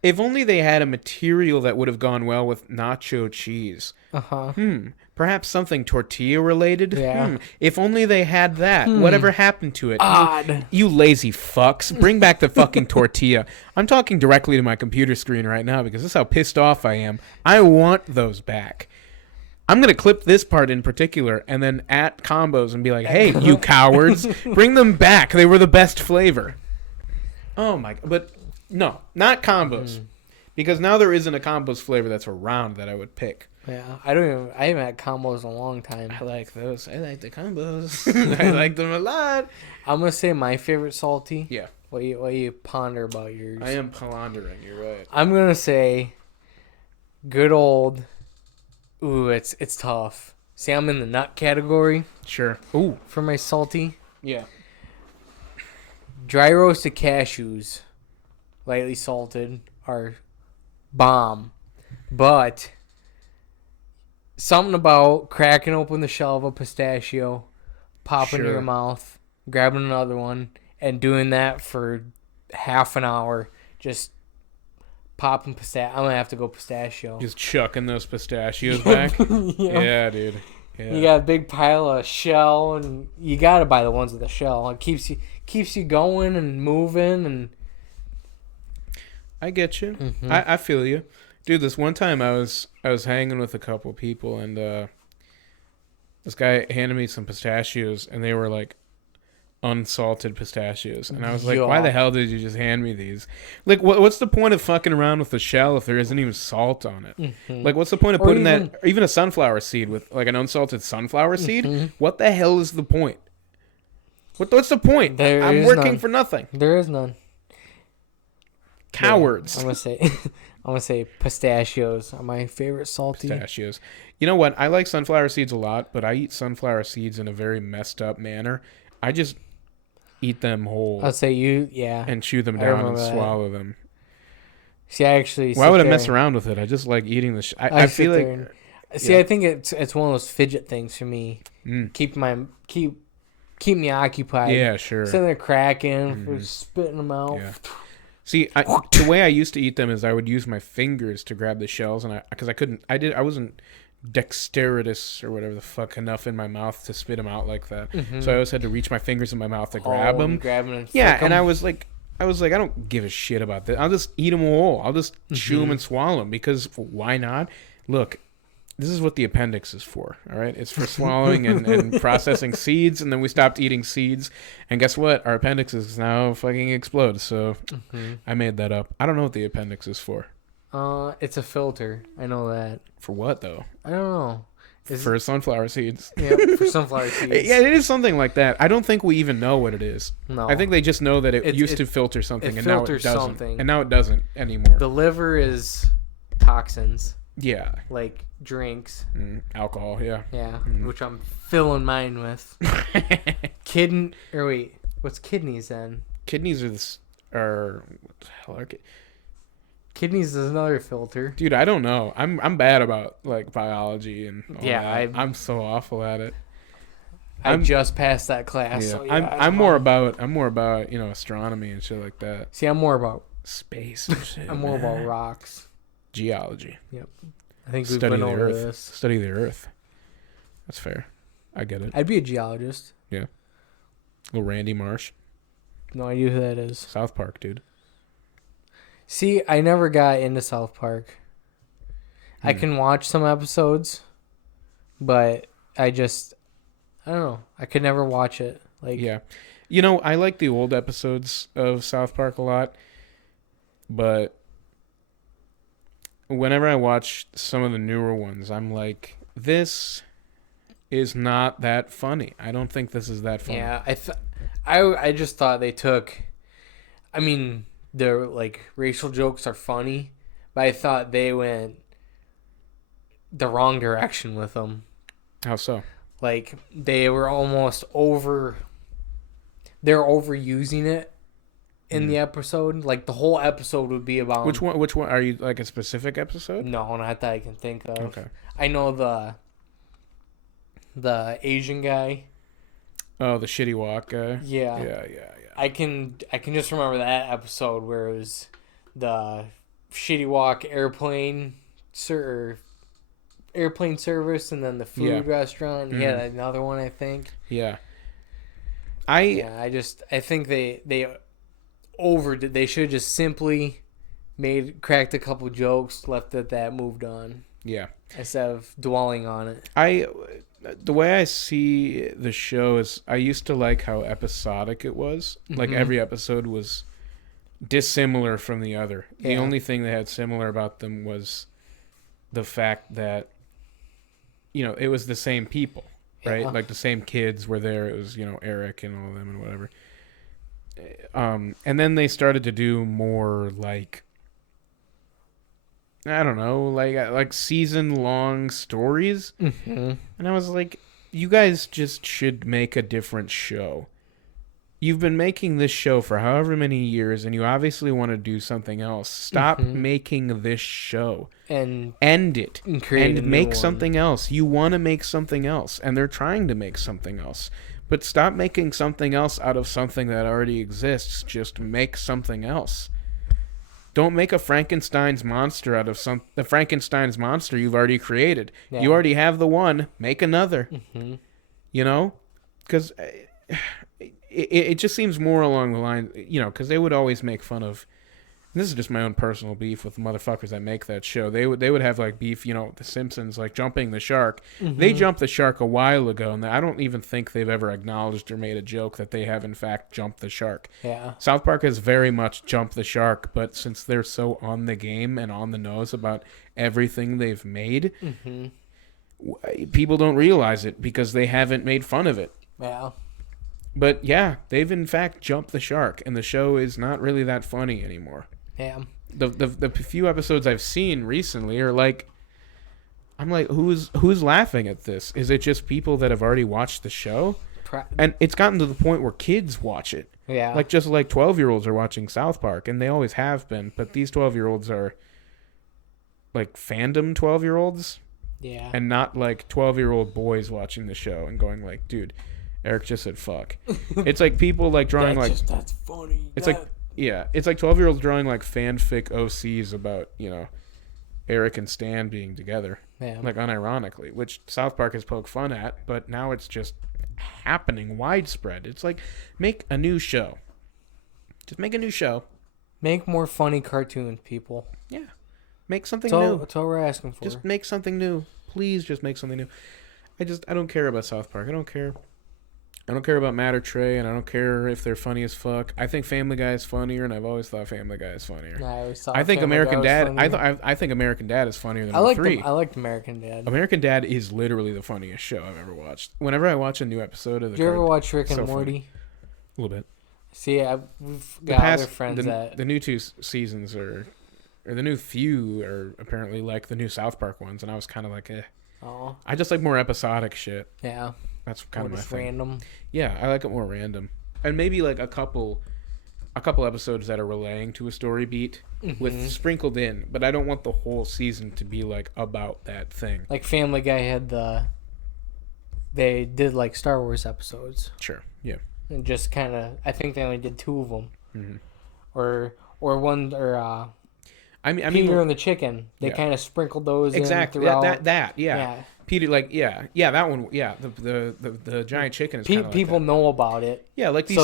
if only they had a material that would have gone well with nacho cheese. Perhaps something tortilla related. Yeah. If only they had that. Whatever happened to it? Odd. You lazy fucks. Bring back the fucking tortilla. I'm talking directly to my computer screen right now because this is how pissed off I am. I want those back. I'm going to clip this part in particular and then at combos and be like, hey, you cowards, bring them back. They were the best flavor. Oh my God. But no, not combos. Because now there isn't a combos flavor that's around that I would pick. Yeah, I haven't had combos in a long time. I like those. I like the combos. I like them a lot. I'm gonna say my favorite salty. Yeah. What you ponder about yours? I am pondering. You're right. I'm gonna say, good old. Ooh, it's tough. See, I'm in the nut category. Sure. Ooh. For my salty. Yeah. Dry roasted cashews, lightly salted, are bomb, but. Something about cracking open the shell of a pistachio, popping in your mouth, grabbing another one, and doing that for half an hour. Just popping pistachio. I'm going to have to go pistachio. Just chucking those pistachios back? Yeah, dude. Yeah. You got a big pile of shell, and you got to buy the ones with the shell. It keeps you going and moving. And I get you. I feel you. Dude, this one time I was hanging with a couple people, and this guy handed me some pistachios, and they were like unsalted pistachios, and I was like, "Why the hell did you just hand me these? Like, what's the point of fucking around with the shell if there isn't even salt on it? Like, what's the point of putting that, or even a sunflower seed with like an unsalted sunflower seed? What the hell is the point? What's the point? I'm working for nothing. There is none. Cowards. I'm gonna say pistachios are my favorite salty. Pistachios. You know what? I like sunflower seeds a lot, but I eat sunflower seeds in a very messed up manner. I just eat them whole. I'll say yeah. And chew them down and swallow them. See, I actually. Why would I mess around with it? I just like eating the. I feel like. I think it's one of those fidget things for me. Keep me occupied. Yeah, sure. Sitting there cracking, spitting them out. Yeah. See, the way I used to eat them is I would use my fingers to grab the shells, and because I wasn't dexterous or whatever the fuck enough in my mouth to spit them out like that. So I always had to reach my fingers in my mouth to grab them. And I was like, I don't give a shit about this. I'll just eat them whole. I'll just chew them and swallow them because why not? Look, this is what the appendix is for, all right? It's for swallowing and processing seeds, and then we stopped eating seeds. And guess what? Our appendixes now fucking explode. So I made that up. I don't know what the appendix is for. It's a filter. I know that. For what, though? I don't know. For sunflower seeds. Yeah, for sunflower seeds. Yeah, it is something like that. I don't think we even know what it is. No. I think they just know that it used to filter something, and now it doesn't. Something. And now it doesn't anymore. The liver is toxins. Yeah. Like drinks. Alcohol, yeah. Yeah, which I'm filling mine with. What's kidneys then? Kidneys are what the hell are Kidneys is another filter. Dude, I don't know. I'm bad about like biology and all that. I'm so awful at it. I just passed that class. Yeah. So I'm more about astronomy and shit like that. See, I'm more about space and shit. I'm more about rocks. Geology. Yep. I think we've been over this. Study the Earth. That's fair. I get it. I'd be a geologist. Yeah. Little Randy Marsh. No idea who that is. South Park, dude. See, I never got into South Park. I can watch some episodes, but I don't know. I could never watch it. Yeah. I like the old episodes of South Park a lot, but whenever I watch some of the newer ones, I'm like, this is not that funny. I don't think this is that funny. Yeah, I just thought they took, their racial jokes are funny, but I thought they went the wrong direction with them. How so? They were almost they're overusing it in the episode. The whole episode would be about... Which one? Are you a specific episode? No, not that I can think of. Okay. I know the Asian guy. Oh, the shitty walk guy? Yeah. Yeah. I can just remember that episode where it was the shitty walk airplane service and then the food restaurant. He had another one, I think. Yeah. I think they overdid. They should have just simply cracked a couple jokes, left it that, moved on. Yeah. Instead of dwelling on it. The way I see the show is I used to like how episodic it was. Every episode was dissimilar from the other. Yeah. The only thing they had similar about them was the fact that, it was the same people, right? Yeah. The same kids were there. It was, Eric and all of them and whatever. And then they started to do more I don't know, like season-long stories. Mm-hmm. And I was like, you guys just should make a different show. You've been making this show for however many years, and you obviously want to do something else. Stop making this show. And end it. And make something else. You want to make something else, and they're trying to make something else. But stop making something else out of something that already exists. Just make something else. Don't make a Frankenstein's monster out of the Frankenstein's monster you've already created. Yeah. You already have the one. Make another. Mm-hmm. Because it just seems more along the line, because they would always make fun of. And this is just my own personal beef with the motherfuckers that make that show. They would have beef, The Simpsons, jumping the shark. Mm-hmm. They jumped the shark a while ago, and I don't even think they've ever acknowledged or made a joke that they have in fact jumped the shark. Yeah. South Park has very much jumped the shark, but since they're so on the game and on the nose about everything they've made, people don't realize it because they haven't made fun of it. Yeah. But yeah, they've in fact jumped the shark, and the show is not really that funny anymore. Yeah. The few episodes I've seen recently are like, I'm like, who's laughing at this? Is it just people that have already watched the show? And it's gotten to the point where kids watch it. Yeah. Like, just like 12-year-olds are watching South Park, and they always have been, but these 12-year-olds are like fandom 12-year-olds. Yeah. And not like 12-year-old boys watching the show and going like, dude, Eric just said fuck. It's like people like drawing that's funny. It's like it's like 12-year-olds drawing like fanfic OCs about, Eric and Stan being together. Yeah. Like unironically, which South Park has poked fun at, but now it's just happening widespread. It's like, make a new show. Just make a new show. Make more funny cartoons, people. Yeah. Make something new. That's all we're asking for. Just make something new. Please just make something new. I don't care about South Park. I don't care about Matt or Trey, and I don't care if they're funny as fuck. I think Family Guy is funnier, and I've always thought Family Guy is funnier. I think American Dad. I think American Dad is funnier than all three. I liked American Dad. American Dad is literally the funniest show I've ever watched. Whenever I watch a new episode of the. Did you ever watch Rick and Morty? Funny. A little bit. See, we've got other friends the new two seasons or the new few are apparently like the new South Park ones, and I was kind of like, eh. Oh. I just like more episodic shit. Yeah. That's kind of my thing. Random. Yeah, I like it more random, and maybe like a couple episodes that are relaying to a story beat with sprinkled in. But I don't want the whole season to be like about that thing. Like Family Guy had they did like Star Wars episodes. Sure. Yeah. And just kind of, I think they only did 2 of them, or Peter and the Chicken. They kind of sprinkled those exactly. in That yeah. Peter, like that one, the giant chicken is people like know about it. Yeah, like these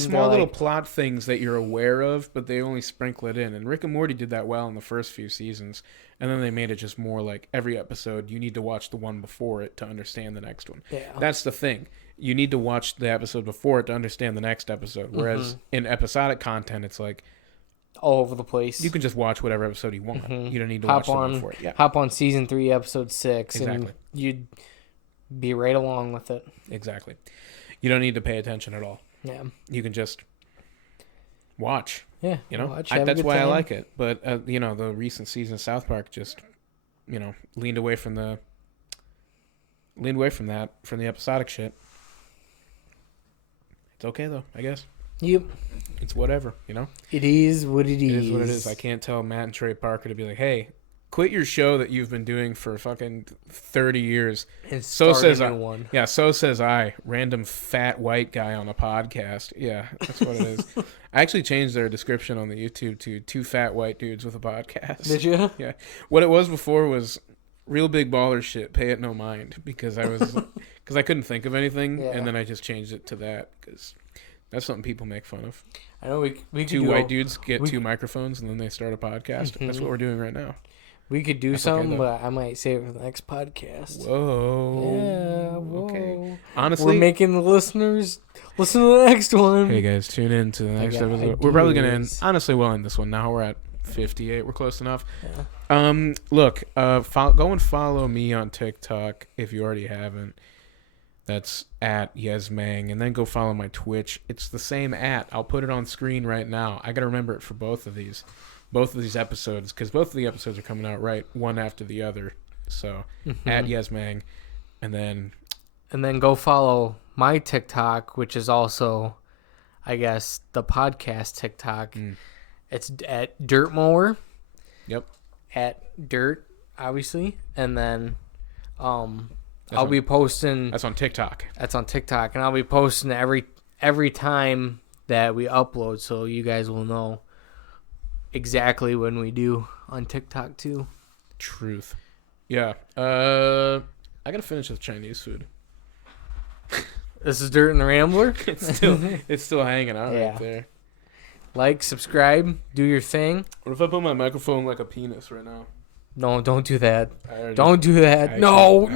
small little plot things that you're aware of, but they only sprinkle it in. And Rick and Morty did that well in the first few seasons, and then they made it just more like every episode you need to watch the one before it to understand the next one. Yeah. That's the thing. You need to watch the episode before it to understand the next episode. Whereas in episodic content, it's like all over the place. You can just watch whatever episode you want. You don't need to watch the one before it. Yeah. Hop on season 3, episode 6, exactly. And you'd be right along with it. Exactly. You don't need to pay attention at all. Yeah. You can just watch. Yeah. That's why I like it. But the recent season of South Park just, leaned away from the episodic shit. It's okay though, I guess. Yep. It's whatever, It is what it is. It is what it is. I can't tell Matt and Trey Parker to be like, hey, quit your show that you've been doing for fucking 30 years. And so says one. Yeah, so says I, random fat white guy on a podcast. Yeah, that's what it is. I actually changed their description on the YouTube to 2 fat white dudes with a podcast. Did you? Yeah. What it was before was real big baller shit, pay it no mind, because I couldn't think of anything, and then I just changed it to that because that's something people make fun of. I know we 2 white dudes get 2 microphones and then they start a podcast. That's what we're doing right now. We could do something, but I might save it for the next podcast. Whoa. Yeah, whoa. Okay. Honestly, we're making the listeners listen to the next one. Hey guys, tune in to the next episode. We're probably gonna end. Honestly, we'll end this one now. We're at 58. We're close enough. Yeah. Look, go and follow me on TikTok if you already haven't. That's at Yesmang, and then go follow my Twitch. It's the same @. I'll put it on screen right now. I gotta remember it for both of these episodes, because both of the episodes are coming out right one after the other. So at Yesmang, and then go follow my TikTok, which is also, I guess, the podcast TikTok. It's at Dirt Mower. Yep. At Dirt, obviously, and then I'll be posting. That's on TikTok. That's on TikTok, and I'll be posting every time that we upload, so you guys will know exactly when we do on TikTok too. Truth. Yeah. I gotta finish with Chinese food. This is Dirt and the Rambler. It's still hanging out right there. Like, subscribe, do your thing. What if I put my microphone like a penis right now? No, don't do that. Don't do that. No.